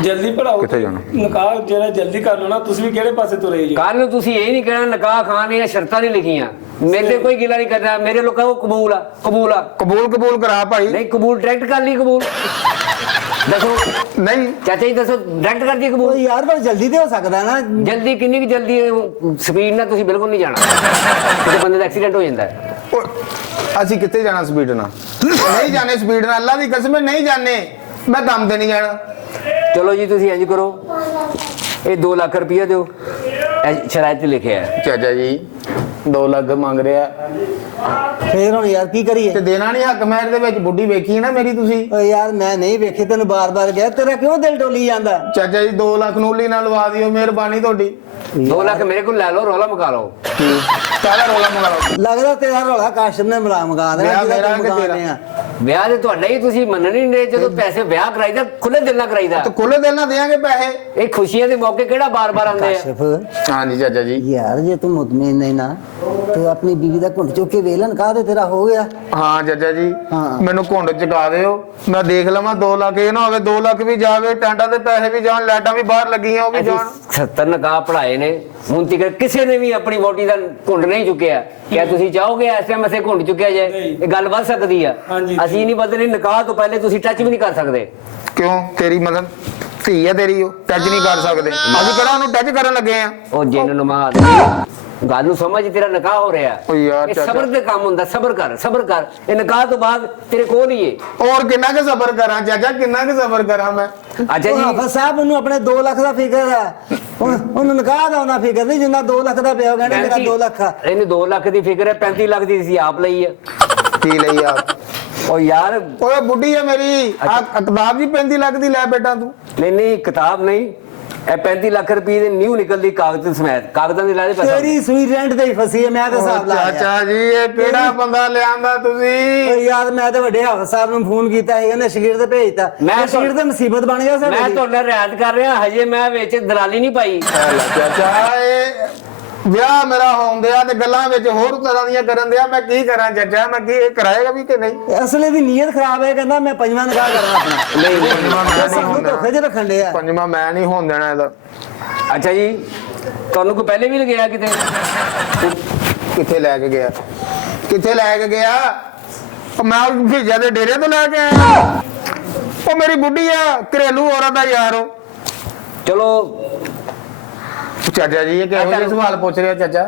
ਜਲਦੀ ਪੜਾਓ। ਕਿੱਥੇ ਜਾਣਾ? ਨਿਕਾਹ ਜਿਹੜਾ ਜਲਦੀ ਕਰ ਲਓ ਨਾ, ਤੁਸੀਂ ਵੀ ਕਿਹੜੇ ਪਾਸੇ ਤੁਰੇ ਜੀ? ਕੱਲ ਨੂੰ ਤੁਸੀਂ ਇਹ ਨਹੀਂ ਕਹਿਣਾ ਨਿਕਾਹ ਖਾਨ ਦੀਆਂ ਸ਼ਰਤਾਂ ਨਹੀਂ ਲਿਖੀਆਂ। ਮੇਰੇ ਕੋਈ ਗਿਲਾ ਨਹੀਂ ਕਰਨਾ, ਮੇਰੇ ਲੋਕਾਂ ਕੋ ਕਬੂਲ ਆ ਕਬੂਲ ਆ। ਕਬੂਲ ਕਰਾ ਭਾਈ। ਨਹੀਂ ਕਬੂਲ ਡਾਇਰੈਕਟ ਕਰ ਲਈ ਕਬੂਲ। ਦੱਸੋ ਨਹੀਂ ਚਾਚਾ ਜੀ, ਦੱਸੋ ਡਾਇਰੈਕਟ ਕਰ ਦੀ ਉਹ ਕਬੂਲ। ਯਾਰ ਪਰ ਜਲਦੀ ਤੇ ਹੋ ਸਕਦਾ ਨਾ। ਜਲਦੀ ਕਿੰਨੀ ਕੁ ਜਲਦੀ? ਸਪੀਡ ਨਾਲ ਤੁਸੀਂ ਬਿਲਕੁਲ ਨਹੀਂ ਜਾਣਾ, ਕਿਤੇ ਬੰਦੇ ਦਾ ਐਕਸੀਡੈਂਟ ਹੋ ਜਾਂਦਾ ਹੈ। ਅਸੀਂ ਕਿੱਥੇ ਜਾਣਾ ਸਪੀਡ ਨਾਲ? ਨਹੀਂ ਜਾਣੇ ਸਪੀਡ ਨਾਲ, ਅੱਲਾ ਦੀ ਕਸਮ ਨਹੀਂ ਜਾਣੇ। ਮੈਂ ਕੰਮ ਤੇ ਨਹੀਂ ਜਾਣਾ। ਚਲੋ ਜੀ ਤੁਸੀਂ ਇੰਜ ਕਰੋ, ਇਹ 2 ਲੱਖ ਰੁਪਇਆ ਦਿਓ, ਇਹ ਸ਼ਰਾਇਤ 'ਚ ਲਿਖਿਆ ਹੈ। ਚਾਚਾ ਜੀ 2 ਲੱਖ ਮੰਗ ਰਿਹਾ ਫੇਰ ਹੁਣ ਯਾਰ ਕੀ ਕਰੀਏ? ਤੇ ਦੇਣਾ ਨਹੀਂ ਹੱਕ। ਮੈਂ ਇਹਦੇ ਵਿੱਚ ਬੁੱਢੀ ਵੇਖੀ ਨਾ ਮੇਰੀ ਤੁਸੀਂ। ਓ ਯਾਰ ਮੈਂ ਨਹੀਂ ਵੇਖੀ, ਤੈਨੂੰ ਬਾਰ-ਬਾਰ ਕਿਹਾ, ਤੇਰਾ ਕਿਉਂ ਦਿਲ ਡੋਲੀ ਜਾਂਦਾ? ਚਾਚਾ ਜੀ 2 ਲੱਖ ਨੂਲੀ ਨਾਲ ਲਵਾ ਦਿਓ, ਮਿਹਰਬਾਨੀ ਤੁਹਾਡੀ। 2 ਲੱਖ ਮੇਰੇ ਕੋਲ ਲੈ ਲਓ, ਰੌਲਾ ਮੁਕਾ ਲਓ। ਸਾਰਾ ਰੋਲਾ ਮੰਗਾ ਲਓ। ਲੱਗਦਾ ਤੇਰਾ ਰੌਲਾ ਕਾਸ਼ਮ ਨੇ ਮਲਾ ਮਗਾ ਦੇਣਾ। ਵਿਆਹ ਜਿਹਦਾ ਮੇਰਾ ਤੂੰ ਕਿ ਮਗਾ ਤੇਰਾ? ਰਿਹਾ। ਵਿਆਹ ਤੇ ਤੁਹਾਡਾ ਹੀ, ਤੁਸੀਂ ਮੰਨਣ ਹੀ ਨਹੀਂ। ਜਦੋਂ ਪੈਸੇ ਵਿਆਹ ਕਰਾਈਦਾ ਖੁੱਲੇ ਦਿਲ ਨਾਲ ਕਰਾਈਦਾ। ਤੇ ਖੁੱਲੇ ਦਿਲ ਨਾਲ ਦੇਾਂਗੇ ਪੈਸੇ। ਇਹ ਖੁਸ਼ੀਆਂ ਦੇ ਮੌਕੇ ਕਿਹੜਾ ਬਾਰ-ਬਾਰ ਆਉਂਦੇ ਆ? ਕਾਸ਼ਿਫ ਹਾਂਜੀ ਚਾਚਾ ਜੀ। ਯਾਰ ਜੇ ਤੂੰ ਮੁਤਮਿਨ ਨਹੀਂ ਨਾ, ਤੇ ਆਪਣੀ ਬੀਵੀ ਦਾ ਘੁੰਡ ਚੁੱਕ ਕੇ ਵੇਲਣ ਕਾਹ ਤੇ ਤੇਰਾ ਹੋ ਗਿਆ। ਹਾਂ ਚਾਚਾ ਜੀ, ਹਾਂ। ਮੈਨੂੰ ਘੁੰਡ ਚੁਕਾ ਦਿਓ, ਮੈਂ ਦੇਖ ਲਵਾਂ। 2 ਲੱਖ ਇਹ ਨਾ ਹੋਵੇ 2 ਲੱਖ ਵੀ ਜਾਵੇ, ਟੈਂਟਾਂ ਦੇ ਪੈਸੇ ਵੀ ਜਾਣ, ਲਾਈਟਾਂ ਵੀ ਬਾਹਰ ਲੱਗੀਆਂ ਉਹ ਵੀ ਅਸੀਂ ਜਾਣ। 70 ਨਿਕਾਹ ਪੜਾਏ ਨੇ, ਹੁਣ ਤੱਕ ਕਿਸੇ ਨੇ ਵੀ ਆਪਣੀ ਵੋਟੀ ਦਾ ਘੁੰਡ ਨਹੀਂ ਚੁੱਕਿਆ। ਕਿਆ ਤੁਸੀਂ ਚਾਹੋਗੇ ਇਸ ਟਾਈਮ ਅਸੀਂ ਘੁੰਡ ਚੁੱਕਿਆ ਜਾਏ? ਨਹੀਂ। ਇਹ ਗੱਲ ਵੱਧ ਸਕਦੀ ਆ। ਹਾਂਜੀ। ਅਸੀਂ ਨਹੀਂ ਬਦਲਣੀ, ਨਿਕਾਹ ਤੋਂ ਪਹਿਲੇ ਤੁਸੀਂ ਟੱਚ ਵੀ ਨਹੀਂ ਕਰ ਸਕਦੇ। ਕਿਉਂ? ਤੇਰੀ ਮਤਲਬ ਧੀ ਆ ਤੇਰੀ, ਉਹ ਟੱਚ ਨਹੀਂ ਕਰ ਸਕਦੇ? ਅਸੀਂ ਕਿਹੜਾ ਉਹਨੂੰ ਟੱਚ ਕਰਨ ਲੱਗੇ ਆ? ਉਹ ਜਿੰਨ ਨਮਾ ਆਦਮੀ, ਗੱਲ ਨੂੰ ਸਮਝ, ਤੇਰਾ ਨਿਕਾਹ ਹੋ ਰਿਹਾ। ਓ ਯਾਰ ਇਹ ਚਾਚਾ। ਸਬਰ ਦੇ ਕੰਮ ਹੁੰਦਾ, ਸਬਰ ਕਰ ਸਬਰ ਕਰ। ਇਹ ਨਿਕਾਹ ਤੋਂ ਬਾਅਦ ਤੇਰੇ ਕੋਲ ਹੀ ਏ। ਹੋਰ ਕਿੰਨਾ ਕੁ ਸਬਰ ਕਰਾਂ ਚਾਚਾ, ਕਿੰਨਾ ਕੁ ਸਬਰ ਕਰਾਂ ਮੈਂ? ਅੱਛਾ ਉਹ ਜੀ, ਹਾਫਿਜ਼ ਸਾਹਿਬ ਨੂੰ ਆਪਣੇ 2 ਲੱਖ ਦਾ ਫਿਕਰ ਆ। ਉਹਨੂੰ ਨਿਕਾਹ ਦਾ ਉਹਨਾਂ ਫਿਕਰ ਨਹੀਂ ਜਿੰਨਾ 2 ਲੱਖ ਦਾ ਪਿਆ। ਕਹਿੰਦਾ ਮੇਰਾ 2 ਲੱਖ ਆ। ਇਹਨੂੰ 2 ਲੱਖ ਦੀ ਫਿਕਰ ਹੈ, 35 ਲੱਖ ਦੀ ਸੀ ਆਪ ਲਈ ਆ। ਕੀ ਲਈ ਆ? ਉਹ ਯਾਰ ਓਏ ਬੁੱਢੀ ਆ ਮੇਰੀ। ਆ ਕਿਤਾਬ ਜੀ 35 ਲੱਖ ਦੀ ਲੈ ਬੇਟਾ ਤੂੰ। ਨਹੀਂ ਕਿਤਾਬ ਨਹੀਂ, ਇਹ 35 ਲੱਖ ਰੁਪਏ ਦੇ ਨਿਊ ਨਿਕਲਦੀ ਕਾਗਜ਼ ਸਮੇਤ, ਕਾਗਜ਼ਾਂ ਦੇ ਲਾਦੇ ਪੈਸਾ। ਤੇਰੀ ਸੂਈ ਰੈਂਟ ਤੇ ਹੀ ਫਸੀ ਹੈ। ਮੈਂ ਤਾਂ ਹਿਸਾਬ ਲਾ ਲਿਆ। ਚਾਚਾ ਜੀ ਇਹ ਕਿਹੜਾ ਬੰਦਾ ਲਿਆਂਦਾ ਤੁਸੀਂ? ਓਏ ਯਾਰ ਮੈਂ ਤਾਂ ਵੱਡੇ ਹਾਫਿਜ਼ ਸਾਹਿਬ ਨੂੰ ਫੋਨ ਕੀਤਾ ਸੀ, ਉਹਨੇ ਸ਼ਗੀਰਦ ਭੇਜਤਾ। ਮੈਂ ਸ਼ਗੀਰਦ ਤੇ ਮੁਸੀਬਤ ਬਣ ਗਿਆ ਮੈਂ ਸਾਡੇ। ਤੁਹਾਡੇ ਨਾਲ ਰਿਆਇਤ ਕਰ ਰਿਹਾ, ਹਜੇ ਮੈਂ ਵਿੱਚ ਦਲਾਲੀ ਨਹੀਂ ਪਾਈ। ਚਾਚਾ ਇਹ ਵਿਆਹ ਮੇਰਾ ਹੋਉਂਦਿਆ ਤੇ ਗੱਲਾਂ ਵਿੱਚ ਹੋਰ ਤਰ੍ਹਾਂ ਦੀਆਂ ਕਰਨ ਦਿਆ। ਮੈਂ ਕੀ ਕਰਾਂ ਚਾਚਾ? ਮੈਂ ਕੀ ਇਹ ਕਰਾਏਗਾ ਵੀ ਕਿ ਨਹੀਂ? ਅਸਲੇ ਦੀ ਨੀਅਤ ਖਰਾਬ ਹੈ। ਕਹਿੰਦਾ ਮੈਂ ਪੰਜਵਾਂ ਨਿਕਾਹ ਕਰਨਾ ਆਪਣਾ। ਨਹੀਂ ਸਾਨੂੰ ਧੋਖੇ ਚ ਰੱਖਣ ਡਿਆ। ਪੰਜਵਾਂ ਮੈਂ ਨਹੀਂ ਹੋਣ ਦੇਣਾ ਇਹਦਾ। ਅੱਛਾ ਜੀ, ਤੁਹਾਨੂੰ ਕੋਈ ਪਹਿਲੇ ਵੀ ਲਗਿਆ ਕਿਤੇ? ਕਿੱਥੇ ਲੈ ਕੇ ਗਿਆ? ਕਿੱਥੇ ਲੈ ਕੇ ਗਿਆ? ਉਹ ਮੈਂ ਭੇਜਿਆ ਦੇ ਡੇਰੇ ਤੋਂ ਲੈ ਕੇ ਆਇਆ। ਉਹ ਮੇਰੀ ਬੁੱਢੀ ਆ, ਘਰੇਲੂ ਔਰਤ ਦਾ ਯਾਰ ਉਹ। ਚਲੋ ਚਾਚਾ ਜੀ ਇਹ ਕਿਹੋ ਜਿਹੇ ਸਵਾਲ ਪੁੱਛ ਰਿਹਾ ਚਾਚਾ?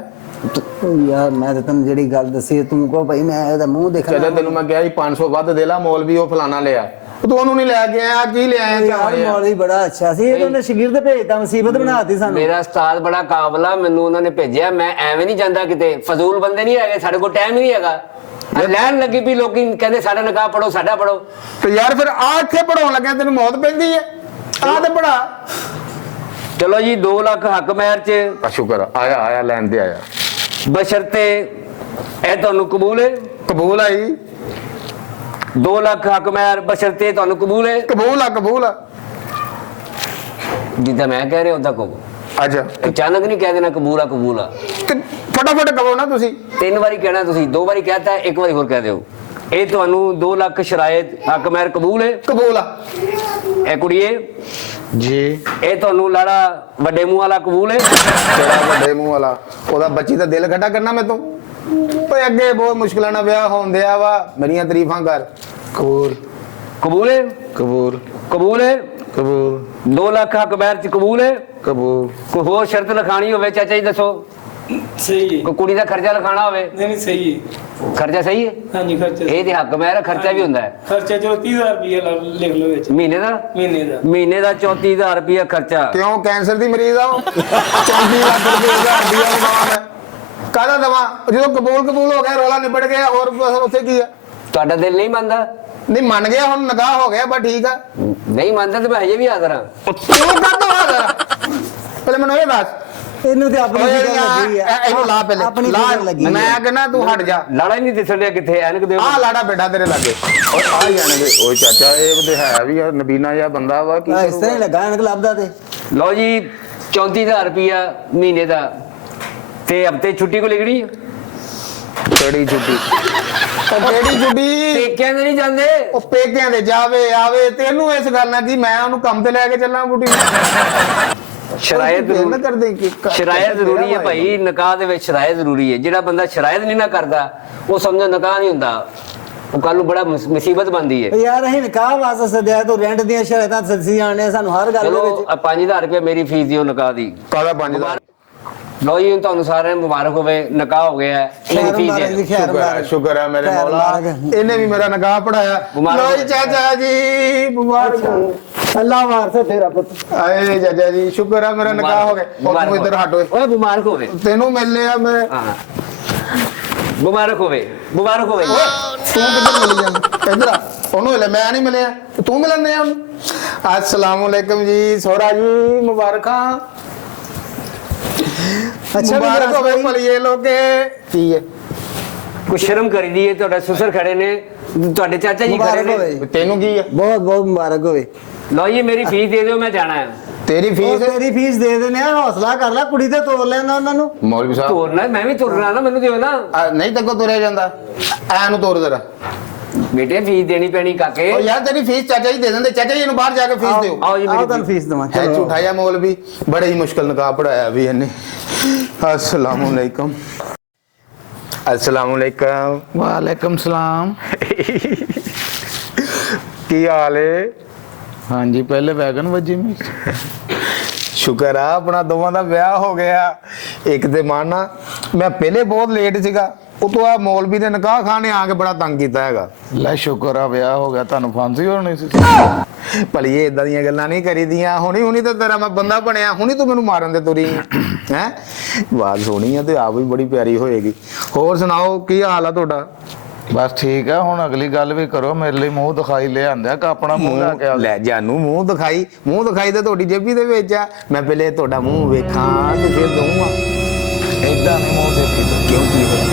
ਓ ਯਾਰ ਮੈਂ ਤਾਂ ਤੈਨੂੰ ਜਿਹੜੀ ਗੱਲ ਦੱਸੀ ਤੂੰ ਕਹੋ ਭਾਈ ਮੈਂ ਇਹਦਾ ਮੂੰਹ ਦੇਖਣਾ। ਚਾਚਾ ਤੈਨੂੰ ਮੈਂ ਕਿਹਾ ਸੀ 500 ਵੱਧ ਦੇ ਲਾ, ਮੌਲ ਵੀ ਉਹ ਫਲਾਣਾ ਲਿਆ। ਤੂੰ ਉਹਨੂੰ ਨਹੀਂ ਲੈ ਕੇ ਆਇਆ, ਕੀ ਲੈ ਆਇਆ? ਯਾਰ ਮੌਲਵੀ ਬੜਾ ਅੱਛਾ ਸੀ, ਇਹ ਤਾਂ ਉਹਨੇ ਸ਼ਗੀਰਦ ਭੇਜਤਾ, ਮੁਸੀਬਤ ਬਣਾਤੀ ਸਾਨੂੰ। ਮੇਰਾ ਉਸਤਾਦ ਬੜਾ ਕਾਬਲ ਆ, ਮੈਨੂੰ ਉਹਨਾਂ ਨੇ ਭੇਜਿਆ। ਮੈਂ ਐਵੇਂ ਨਹੀਂ ਜਾਂਦਾ ਕਿਤੇ, ਫਜ਼ੂਲ ਬੰਦੇ ਨਹੀਂ ਹੈਗੇ, ਸਾਡੇ ਕੋਲ ਟਾਈਮ ਹੀ ਨਹੀਂ ਹੈਗਾ। ਲੈਣ ਲੱਗੀ ਵੀ ਲੋਕੀ ਕਹਿੰਦੇ ਸਾਡਾ ਨਿਕਾਹ ਪੜੋ, ਸਾਡਾ ਪੜੋ। ਤੇ ਯਾਰ ਫਿਰ ਆ ਇੱਥੇ ਪੜਾਉਣ ਲੱਗਿਆ ਤੈਨੂੰ ਮੌਤ ਪੈਂਦੀ ਹੈ? ਆ ਤੇ ਪੜਾ। ਚਲੋ ਜੀ 2 ਲੱਖ ਹੱਕ ਮਹਿਰ ਚ ਸ਼ੁਕਰ ਆ, ਆਇਆ ਲੈਣ ਤੇ ਆਇਆ। ਬਸ਼ਰਤੇ ਇਹ ਤੁਹਾਨੂੰ ਕਬੂਲ ਹੈ? ਕਬੂਲ ਆ ਜੀ। 2 ਲੱਖ ਹੱਕ ਮਹਿਰ ਬਸ਼ਰਤੇ ਤੁਹਾਨੂੰ ਕਬੂਲ ਹੈ? ਕਬੂਲ ਆ, ਕਬੂਲ ਆ। ਜਿੱਦਾਂ ਮੈਂ ਕਹਿ ਰਿਹਾ ਉਦਾਂ ਕਹੋ, ਅੱਛਾ ਅਚਾਨਕ ਨਹੀਂ ਕਹਿ ਦੇਣਾ ਕਬੂਲ ਆ ਕਬੂਲ ਆ। ਤੇ ਫਟਾਫਟ ਕਹੋ ਨਾ ਤੁਸੀਂ। 3 ਵਾਰੀ ਕਹਿਣਾ ਤੁਸੀਂ, 2 ਵਾਰੀ ਕਹਿਤਾ, 1 ਵਾਰੀ ਹੋਰ ਕਹਿ ਦਿਓ। ਇਹ ਤੁਹਾਨੂੰ 2 ਲੱਖ ਸ਼ਰਾਇਤ ਹੱਕ ਮਹਿਰ ਕਬੂਲ ਹੈ? ਕਬੂਲ ਆ ਇਹ ਕੁੜੀਏ ਜੀ। ਇਹ ਤੁਹਾਨੂੰ ਲਾੜਾ ਵੱਡੇ ਮੂੰਹ ਵਾਲਾ ਕਬੂਲ ਹੈ? ਤੇਰਾ ਵੱਡੇ ਮੂੰਹ ਵਾਲਾ, ਉਹਦਾ ਬੱਚੀ ਦਾ ਦਿਲ ਖੱਟਾ ਕਰਨਾ ਮੈਂ ਤੋਂ। ਓਏ ਅੱਗੇ ਬਹੁਤ ਮੁਸ਼ਕਲਾਂ ਨਾਲ ਵਿਆਹ ਹੋਣ ਦਿਆ ਵਾ, ਮੇਰੀਆਂ ਤਾਰੀਫਾਂ ਕਰ। ਕਬੂਲ ਕਬੂਲ ਹੈ? ਕਬੂਲ ਕਬੂਲ ਹੈ? ਕਬੂਲ 2 ਲੱਖ ਹੱਕ ਮਹਿਰ ਚ ਕਬੂਲ ਹੈ? ਕਬੂਲ। ਕੋਈ ਹੋਰ ਸ਼ਰਤ ਲਿਖਾਣੀ ਹੋਵੇ ਚਾਚਾ ਜੀ ਦੱਸੋ। ਸਹੀ ਹੈ। ਕੋਈ ਕੁੜੀ ਦਾ ਖਰਚਾ ਲਿਖਾਣਾ ਹੋਵੇ? ਨਹੀਂ ਸਹੀ ਹੈ। ਖਰਚਾ ਸਹੀ ਹੈ? ਹਾਂਜੀ ਖਰਚਾ ਇਹ ਤੇ ਹੱਕ ਮਹਿਰ ਖਰਚਾ ਵੀ ਹੁੰਦਾ ਹੈ। ਖਰਚਾ ਚਲੋ 30,000 ਰੁਪਏ ਲਿਖ ਲਓ ਵਿੱਚ ਮਹੀਨੇ ਦਾ? ਮਹੀਨੇ ਦਾ 34,000 ਰੁਪਇਆ ਖਰਚਾ। ਕਿਉਂ ਕੈਂਸਰ ਦੀ ਮਰੀਜ਼ ਆ ਉਹ? 34 ਲੱਖ ਰੁਪਏ ਦਾ ਹੱਡੀਆਂ ਲਗਾਉਣ ਹੈ। ਕਾਹਦਾ ਦਵਾ? ਜਦੋਂ ਕਬੂਲ ਹੋ ਗਿਆ, ਰੌਲਾ ਨਿਬੜ ਗਿਆ, ਹੋਰ ਉੱਥੇ ਕੀ ਆ? ਤੁਹਾਡਾ ਦਿਲ ਨਹੀਂ ਮੰਨਦਾ? ਨਹੀਂ ਮੰਨ ਗਿਆ, ਹੁਣ ਨਿਕਾਹ ਹੋ ਗਿਆ, ਬਸ ਠੀਕ ਆ। ਨਹੀਂ ਮੰਨਦਾ ਤੇ ਮੈਂ ਹਜੇ ਵੀ ਹਾਜ਼ਰ ਹਾਂ। ਤੂੰ ਕਾਹਤੋਂ ਹਾਜ਼ਰ? ਪਹਿਲੇ ਮੈਨੂੰ ਇਹ ਦੱਸ। ਇਹਨੂੰ ਤੇ ਆਪਣੀ ਓਏ ਫਿਕਰ ਲੱਗੀ ਆ। ਇਹਨੂੰ ਲਾ ਪਹਿਲੇ, ਆਪਣੀ ਲਾ। ਫਿਕਰ ਲੱਗੀ ਮੈਂ ਕਹਿੰਦਾ ਤੂੰ ਹਟ ਜਾ। ਲਾੜਾ ਹੀ ਨਹੀਂ ਦਿਸਣ ਡਿਆ ਕਿੱਥੇ, ਐਨਕ ਦਿਓ। ਆਹ ਲਾੜਾ ਬੇਟਾ ਤੇਰੇ ਲਾਗੇ। ਓਏ ਆ ਜਾਣਗੇ। ਓਏ ਚਾਚਾ ਇਹ ਤੇ ਹੈ ਵੀ ਯਾਰ ਨਬੀਨਾ ਜਿਹਾ ਬੰਦਾ ਵਾ। ਕੀ ਇਸ ਤਰ੍ਹਾਂ ਹੀ ਲੱਗਾ ਐਨਕ ਲੱਭਦਾ ਤੇ। ਲਓ ਜੀ 34,000 ਰੁਪਇਆ ਮਹੀਨੇ ਦਾ ਤੇ ਹਫਤੇ ਛੁੱਟੀ ਕੋ ਲਿਖਣੀ? ਕਿਹੜੀ ਛੁੱਟੀ? ਉਹ ਕਿਹੜੀ ਛੁੱਟੀ? ਪੇਕਿਆਂ ਦੇ ਨਹੀਂ ਜਾਂਦੇ? ਉਹ ਪੇਕਿਆਂ ਦੇ ਜਾਵੇ ਆਵੇ, ਤੈਨੂੰ ਇਸ ਗੱਲ ਨਾਲ ਕੀ? ਮੈਂ ਉਹਨੂੰ ਕੰਮ ਤੇ ਲੈ ਕੇ ਚੱਲਾਂ ਬੁੱਢੀ ਨੂੰ। ਸ਼ਰਾਇਤ ਨਾ ਕਰਦੇ ਕਿ ਸ਼ਰਾਇਤ ਜ਼ਰੂਰੀ ਹੈ ਭਾਈ, ਨਿਕਾਹ ਦੇ ਵਿੱਚ ਸ਼ਰਾਇਤ ਜ਼ਰੂਰੀ ਹੈ। ਜਿਹੜਾ ਬੰਦਾ ਸ਼ਰਾਇਤ ਨਹੀਂ ਨਾ ਕਰਦਾ ਉਹ ਸਮਝੋ ਨਿਕਾਹ ਨਹੀਂ ਹੁੰਦਾ, ਉਹ ਕੱਲ ਨੂੰ ਬੜਾ ਮੁਸੀਬਤ ਬਣਦੀ ਹੈ। ਯਾਰ ਅਸੀਂ ਨਿਕਾਹ ਵਾਸਤੇ ਸੱਦਿਆ ਤੂੰ ਰੈਂਟ ਦੀਆਂ ਸ਼ਰਾਇਤਾਂ ਸੱਸੀ ਆਣੇ ਸਾਨੂੰ ਹਰ ਗੱਲ ਦੇ ਚਲੋ ਵਿੱਚ। 5,000 ਰੁਪਏ ਮੇਰੀ ਫੀਸ ਦਿਓ ਨਿਕਾਹ ਦੀ। ਕਾਹਦਾ 5,000? ਲਓ ਜੀ ਤੁਹਾਨੂੰ ਸਾਰਿਆਂ ਨੂੰ ਮੁਬਾਰਕ ਹੋਵੇ, ਨਿਕਾਹ ਹੋ ਗਿਆ ਹੈ। ਇਹਦੀ ਫੀਸ ਦੇ ਦਿਓ। ਸ਼ੁਕਰ ਹੈ ਮੇਰੇ ਖੈਰ ਮੌਲਾ, ਮੁਬਾਰਕ। ਇਹਨੇ ਵੀ ਮੇਰਾ ਨਿਕਾਹ ਪੜਾਇਆ। ਲੋ ਜੀ ਚਾਚਾ ਜੀ ਮੁਬਾਰਕ। ਅੱਲਾ ਵਾਰਸੇ ਤੇਰਾ ਪੁੱਤ। ਆਏ ਚਾਚਾ ਜੀ ਸ਼ੁਕਰ ਹੈ ਮੇਰਾ ਨਿਕਾਹ ਹੋ ਗਿਆ। ਉਹ ਤੂੰ ਇੱਧਰ ਹਟ ਓਏ। ਓਏ ਮੁਬਾਰਕ ਹੋਵੇ। ਤੈਨੂੰ ਮਿਲ ਲਿਆ ਮੈਂ। ਹਾਂ ਮੁਬਾਰਕ ਹੋਵੇ, ਮੁਬਾਰਕ ਹੋਵੇ। ਤੂੰ ਕਿੱਧਰ ਮਿਲ ਜਾਂਦਾ? ਇੱਧਰ ਆ। ਉਹਨੂੰ ਮਿਲਿਆ, ਮੈਂ ਨਹੀਂ ਮਿਲਿਆ। ਤੂੰ ਮਿਲਣ ਆ ਉਹਨੂੰ। अस्सलाम वालेकुम जी, सोहरा जी मुबारकां। ਅੱਛਾ ਮੁਬਾਰਕ ਹੋਵੇ ਭਲੀਏ ਲੋਕੇ। ਕੀ ਹੈ? ਕੁਛ ਸ਼ਰਮ ਕਰੀਦੀ ਹੈ, ਤੁਹਾਡਾ ਸੁਸਰ ਖੜੇ ਨੇ, ਤੁਹਾਡੇ ਚਾਚਾ ਜੀ ਖੜੇ ਮੁਬਾਰਕ ਨੇ। ਹੋਵੇ। ਤੈਨੂੰ ਕੀ ਹੈ? ਬਹੁਤ ਬਹੁਤ ਮੁਬਾਰਕ ਹੋਵੇ। ਲਓ ਜੀ ਮੇਰੀ ਫੀਸ ਦੇ ਦਿਓ, ਮੈਂ ਜਾਣਾ ਹੈ। ਤੇਰੀ ਉਹ ਫੀਸ? ਤੇਰੀ ਫੀਸ ਦੇ ਦੇਣੇ ਆ, ਹੌਸਲਾ ਕਰ ਲੈ, ਕੁੜੀ ਤੇ ਤੋਰ ਲੈਂਦਾ ਉਹਨਾਂ ਨੂੰ। ਮੌਲਵੀ ਸਾਹਿਬ ਤੁਰਨਾ ਮੈਂ ਵੀ ਤੁਰਨਾ ਨਾ, ਮੈਨੂੰ ਦਿਓ ਨਾ। ਨਹੀਂ ਤੱਕੋ ਤੁਰਿਆ ਜਾਂਦਾ। ਐ ਨੂੰ ਤੋਰ ਜ਼ਰਾ। ਬੇਟੇ ਫੀਸ ਦੇਣੀ ਪੈਣੀ ਕਾਕੇ। ਉਹ ਯਾਰ ਤੇਰੀ ਫੀਸ ਚਾਚਾ ਜੀ ਦੇ ਦਿੰਦੇ। ਚਾਚਾ ਜੀ ਇਹਨੂੰ ਬਾਹਰ ਜਾ ਕੇ ਫੀਸ ਦਿਓ। ਆਓ ਜੀ ਆਹ ਮੇਰੀ ਤੁਹਾਨੂੰ ਫੀਸ ਦਵਾਂ। ਹੈ ਝੂਠਾ ਜਿਹਾ ਮੌਲਵੀ, ਬੜੇ ਹੀ ਮੁਸ਼ਕਲ ਨਿਕਾਹ ਪੜਾਇਆ ਵੀ ਇਹਨੇ। अस्सलाम वालेकुम। अस्सलाम वालेकुम। वालेकुम सलाम। की हाल है? हाँ जी पहले वैगन वजी में। शुक्र है अपना दोवां दा ब्याह हो गया। एक ते माना मैं पहले बहुत लेट सीगा, उतो आ मौलवी ने निकाह खाने आके बड़ा तंग कीता हैगा। ਲੈ ਸ਼ੁਕਰ ਆ ਵਿਆਹ ਹੋ ਗਿਆ, ਤੁਹਾਨੂੰ ਫਾਂਸੀ ਹੋਣੀ ਸੀ। ਭਲੀਏ ਇਦਾਂ ਦੀਆਂ ਗੱਲਾਂ ਨਹੀਂ ਕਰੀਦੀਆਂ। ਹੁਣੀ ਤਾਂ ਤੇਰਾ ਮੈਂ ਬੰਦਾ ਬਣਿਆ, ਹੁਣੀ ਤੂੰ ਮੈਨੂੰ ਮਾਰਨ ਤੇ ਤੁਰੀ ਹੈ। ਬਾਤ ਸੋਹਣੀ ਆ ਤੇ ਆਪ ਵੀ ਬੜੀ ਪਿਆਰੀ ਹੋਏਗੀ। ਹੋਰ ਸੁਣਾਓ ਕੀ ਹਾਲ ਆ ਤੁਹਾਡਾ? ਬਸ ਠੀਕ ਆ, ਹੁਣ ਅਗਲੀ ਗੱਲ ਵੀ ਕਰੋ। ਮੇਰੇ ਲਈ ਮੂੰਹ ਦਿਖਾਈ ਲੈ ਆਂਦਿਆ ਕਿ ਆਪਣਾ ਮੂੰਹ ਲਾ ਕੇ ਆ। ਲੈ ਜਾਨੂੰ ਮੂੰਹ ਦਿਖਾਈ ਤੇ ਤੁਹਾਡੀ ਜੇਬੀ ਦੇ ਵਿੱਚ ਆ। ਮੈਂ ਪਹਿਲੇ ਤੁਹਾਡਾ ਮੂੰਹ ਵੇਖਾਂ ਤੇ ਫਿਰ ਦਊਂਗਾ। ਏਦਾਂ ਨਹੀਂ ਮੂੰਹ ਦੇਖੀ ਦਾ। ਕਿਉਂ ਕੀ ਹੋਇਆ?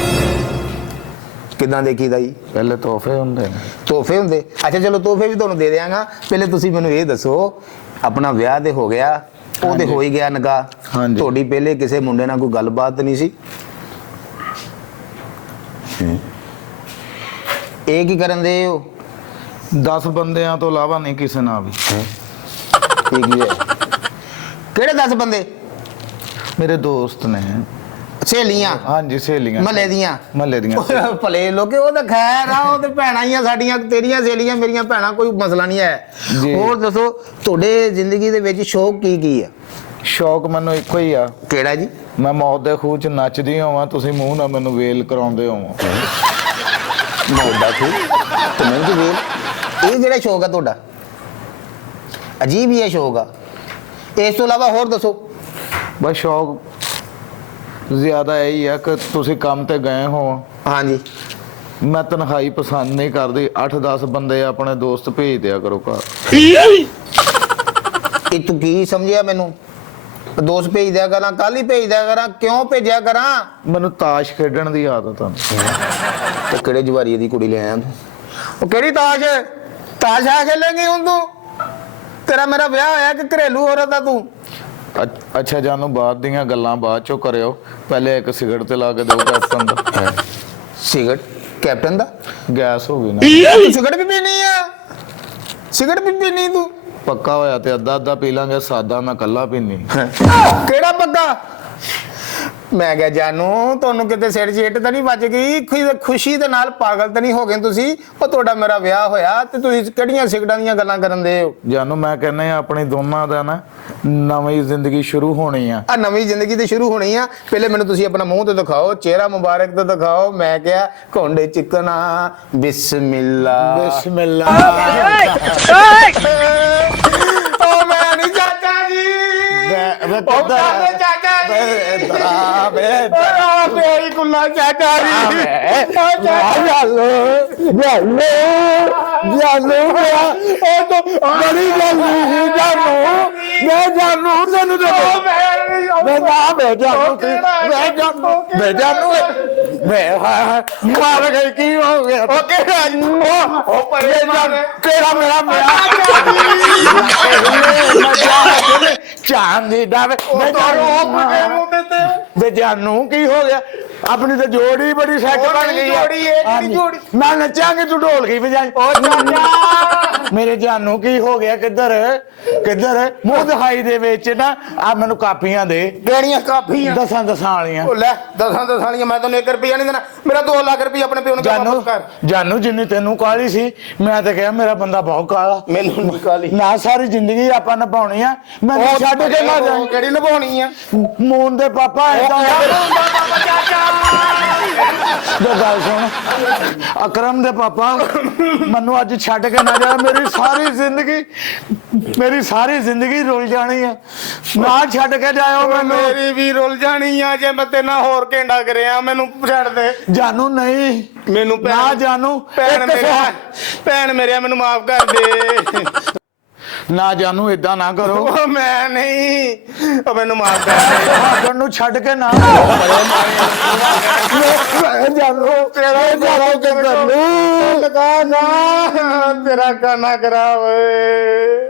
ਕਿਦਾਂ ਦੇਖੀਦਾ ਜੀ? ਪਹਿਲੇ ਤੋਹਫੇ ਹੁੰਦੇ ਨੇ। ਤੋਹਫੇ ਹੁੰਦੇ? ਅੱਛਾ ਚਲੋ ਤੋਹਫੇ ਵੀ ਤੁਹਾਨੂੰ ਦੇ ਦਿਆਂਗਾ। ਪਹਿਲੇ ਤੁਸੀਂ ਮੈਨੂੰ ਇਹ ਦੱਸੋ, ਆਪਣਾ ਵਿਆਹ ਤੇ ਹੋ ਗਿਆ, ਉਹ ਤੇ ਹੋ ਹੀ ਗਿਆ ਨਿਕਾਹ, ਹਾਂਜੀ। ਤੁਹਾਡੀ ਪਹਿਲੇ ਕਿਸੇ ਮੁੰਡੇ ਨਾਲ ਕੋਈ ਗੱਲਬਾਤ ਨਹੀਂ ਸੀ? ਇਹ ਕੀ ਕਰਨ ਦੇ ਹੋ? 10 ਬੰਦਿਆਂ ਤੋਂ ਇਲਾਵਾ ਨਹੀਂ ਕਿਸੇ ਨਾਲ ਵੀ। ਇਹ ਕੀ ਹੈ? ਕਿਹੜੇ 10 ਬੰਦੇ? ਮੇਰੇ ਦੋਸਤ ਨੇ। ਸਹੇਲੀਆਂ? ਹਾਂਜੀ ਸਹੇਲੀਆਂ। ਮਹੱਲੇ ਦੀਆਂ? ਮਹੱਲੇ ਦੀਆਂ। ਭਲੇ ਲੋਕੇ, ਉਹ ਤਾਂ ਖੈਰ ਆ, ਉਹ ਤੇ ਭੈਣਾਂ ਹੀ ਆ ਸਾਡੀਆਂ, ਤੇਰੀਆਂ ਸਹੇਲੀਆਂ ਮੇਰੀਆਂ ਭੈਣਾਂ, ਕੋਈ ਮਸਲਾ ਨਹੀਂ ਹੈ। ਜੀ। ਹੋਰ ਦੱਸੋ ਤੁਹਾਡੇ ਜ਼ਿੰਦਗੀ ਦੇ ਵਿੱਚ ਸ਼ੌਕ ਕੀ ਆ? ਸ਼ੌਕ ਮੈਨੂੰ ਇੱਕੋ ਹੀ ਆ, ਕਿਹੜਾ ਜੀ? ਮੈਂ ਮੌਤ ਦੇ ਖੂਹ 'ਚ ਨੱਚਦੀ ਹੋਵਾਂ, ਤੁਸੀਂ ਮੂੰਹ ਨਾਲ ਮੈਨੂੰ ਵੇਲ ਕਰਾਉਂਦੇ ਹੋਵੋ। ਮੌਦਾ ਖੂ ਤੇ ਮੈਂ ਜੀ ਵੇਲ। ਇਹ ਜਿਹੜਾ ਸ਼ੌਕ ਆ ਤੁਹਾਡਾ, ਅਜੀਬ ਹੀ ਹੈ ਸ਼ੌਕ ਆ। ਇਸ ਤੋਂ ਇਲਾਵਾ ਹੋਰ ਦੱਸੋ। ਬਸ ਸ਼ੌਕ ਜ਼ਿਆਦਾ ਇਹੀ ਆ ਕਿ ਤੁਸੀਂ ਕੰਮ ਤੇ ਗਏ ਹੋ, ਹਾਂਜੀ। ਮੈਂ ਤਨਖਾਹੀ ਪਸੰਦ ਨਹੀਂ ਕਰਦੀ। 8-10 ਬੰਦੇ ਆਪਣੇ ਦੋਸਤ ਭੇਜ ਦਿਆ ਕਰੋ ਘਰ। ਇਹ ਤੂੰ ਕੀ ਸਮਝਿਆ ਮੈਨੂੰ? ਦੋਸਤ ਭੇਜ ਦਿਆ ਕਰਾਂ, ਕੱਲ ਹੀ ਭੇਜ ਦਿਆ ਕਰਾਂ, ਕਿਉਂ ਭੇਜਿਆ ਕਰਾਂ? ਮੈਨੂੰ ਤਾਸ਼ ਖੇਡਣ ਦੀ ਆਦਤ ਆ। ਤੇ ਕਿਹੜੇ ਜਵਾਰੀਏ ਦੀ ਕੁੜੀ ਲੈ ਆਇਆ ਤੂੰ? ਉਹ ਕਿਹੜੀ ਤਾਸ਼? ਤਾਸ਼ ਆ ਖੇਲੇਂਗੀ ਹੁਣ ਤੂੰ? ਤੇਰਾ ਮੇਰਾ ਵਿਆਹ ਹੋਇਆ ਕਿ ਘਰੇਲੂ ਔਰਤ ਆ ਤੂੰ? ਅੱਛਾ ਜਾਨੂ, ਬਾਅਦ ਦੀਆਂ ਗੱਲਾਂ ਬਾਅਦ ਚੋਂ ਕਰਿਓ, ਪਹਿਲੇ ਇੱਕ ਸਿਗਰਟ ਤੇ ਲਾ ਕੇ ਦਿਓ ਕੈਪਟਨ ਦਾ। ਸਿਗਰਟ? ਕੈਪਟਨ ਦਾ? ਗੈਸ ਹੋ ਗਈ ਨਾ। ਤੂੰ ਸਿਗਰਟ ਵੀ ਪੀਣੀ ਆ? ਸਿਗਰਟ ਵੀ ਪੀਣੀ ਤੂੰ? ਪੱਕਾ ਹੋਇਆ ਤੇ ਅੱਧਾ ਅੱਧਾ ਪੀ ਲਾਂਗੇ, ਸਾਦਾ ਮੈਂ ਕੱਲਾ ਪੀਨੀ। ਕਿਹੜਾ ਪੱਕਾ? ਮੈਂ ਕਿਹਾ ਜਾਨੂ ਤੁਹਾਨੂੰ ਕਿਤੇ ਸਿਰ 'ਚ ਇੱਟ ਤਾਂ ਨਹੀਂ ਵੱਜ ਗਈ? ਖੁਸ਼ੀ ਦੇ ਨਾਲ ਪਾਗਲ ਤਾਂ ਨਹੀਂ ਹੋ ਗਏ ਤੁਸੀਂ? ਉਹ ਤੁਹਾਡਾ ਮੇਰਾ ਵਿਆਹ ਹੋਇਆ ਤੇ ਤੁਸੀਂ ਕਿਹੜੀਆਂ ਸਿਗਰਟਾਂ ਦੀਆਂ ਗੱਲਾਂ ਕਰਨ ਦੇ ਹੋ? ਜਾਨੂ ਮੈਂ ਕਹਿੰਦਾ ਆਪਣੀ ਦੋਨਾਂ ਦਾ ਨਾ ਨਵੀਂ ਜ਼ਿੰਦਗੀ ਸ਼ੁਰੂ ਹੋਣੀ ਆ। ਆ ਨਵੀਂ ਜ਼ਿੰਦਗੀ ਤੇ ਸ਼ੁਰੂ ਹੋਣੀ ਆ। ਪਹਿਲੇ ਮੈਨੂੰ ਤੁਸੀਂ ਆਪਣਾ ਮੂੰਹ ਤੇ ਦਿਖਾਓ, ਚਿਹਰਾ ਮੁਬਾਰਕ ਤੇ ਦਿਖਾਓ। ਮੈਂ ਕਿਹਾ ਕੋਂਡੇ ਚਿਕਨਾ ਬਿਸਮਿਲ੍ਲਾ ਬਿਸਮਿਲ੍ਲਾ। ਓ ਮੈਂ ਨਹੀਂ ਚਾਚਾ ਜੀ, ਉਹ ਕਾਹਦੇ ਚਾਚਾ ਜੀ? ਮੇਰੀ ਕੁੱਲਾ ਚਾਚਾ ਜੀ, ਕੀ ਹੋ ਗਿਆ? ਤੇਰਾ ਮੇਰਾ ਚਾਂਦੀ ਦਾ ਵੇ ਜਾਨੂ ਕੀ ਹੋ ਗਿਆ? ਆਪਣੀ ਤਾਂ ਜੋੜੀ ਬੜੀ ਸੈੱਟ ਬਣ ਗਈ ਜੋੜੀ ਮੈਂ ਨੱਚਾਂਗੇ, ਤੂੰ ਢੋਲਕੀ ਵਜਾਈ। ਓ ਚਾਚਾ ਮੇਰੇ ਜਾਨੂ ਕੀ ਹੋ ਗਿਆ? ਕਿੱਧਰ ਕਿੱਧਰ? ਮੂੰਹ ਦਿਖਾਈ ਦੇ ਵਿੱਚ ਨਾ ਆ ਮੈਨੂੰ ਕਾਪੀਆਂ ਦੇ। ਕਿਹੜੀਆਂ ਕਾਪੀਆਂ? ਦਸਾਂ ਵਾਲੀਆਂ। ਉਹ ਲੈ ਦਸਾਂ ਵਾਲੀਆਂ। ਮੈਂ ਤੈਨੂੰ 1 ਰੁਪਿਆ ਨਹੀਂ ਦੇਣਾ। ਮੇਰਾ 2 ਲੱਖ ਰੁਪਇਆ ਆਪਣੇ ਪਿਓ ਨੂੰ ਜਾਨੂ ਜਾਨੂ ਜਿੰਨੀ ਤੈਨੂੰ ਕਾਲੀ ਸੀ, ਮੈਂ ਤਾਂ ਕਿਹਾ ਮੇਰਾ ਬੰਦਾ ਬਹੁਤ ਕਾਲਾ। ਮੈਨੂੰ ਨਹੀਂ ਕਾਲੀ ਨਾ ਸਾਰੀ ਜ਼ਿੰਦਗੀ ਆਪਾਂ ਨਿਭਾਉਣੀ ਆ। ਮੈਂ ਛੱਡ ਕੇ ਨਾ ਜਾਈਂ। ਕਿਹੜੀ ਨਿਭਾਉਣੀ ਆ? ਮੂਨ ਦੇ ਪਾਪਾ ਏਦਾਂ ਦੋ ਗੱਲ ਸੁਣ, ਅਕਰਮ ਦੇ ਪਾਪਾ ਮੈਨੂੰ ਅੱਜ ਛੱਡ ਕੇ ਨਾ ਜਾ। ਮੇਰੀ ਸਾਰੀ ਜ਼ਿੰਦਗੀ ਰੁਲ ਜਾਣੀ ਆ। ਨਾ ਛੱਡ ਕੇ ਜਾਇਓ ਮੈਨੂੰ। ਮੇਰੀ ਵੀ ਰੁਲ ਜਾਣੀ ਆ ਜੇ ਮੈਂ ਤੇ ਨਾ ਹੋਰ ਘੇਂਡਾ ਕਰਿਆ। ਮੈਨੂੰ ਛੱਡ ਦੇ ਜਾਨੂ ਨਹੀਂ, ਮੈਨੂੰ ਨਾ ਜਾਨੂ। ਭੈਣ ਮੇਰੇ ਮੈਨੂੰ ਮਾਫ ਕਰ ਦੇ। ਨਾ ਜਾਨੂ ਏਦਾਂ ਨਾ ਕਰੋ। ਉਹ ਮੈਂ ਨਹੀਂ, ਉਹ ਮੈਨੂੰ ਮਾਫ ਕਰ ਦੇ। ਨੂੰ ਛੱਡ ਕੇ ਨਾ ਜਾਨੂ ਲਗਾ ਨਾ ਤੇਰਾ ਗਾਣਾ ਕਰਾ ਓਏ।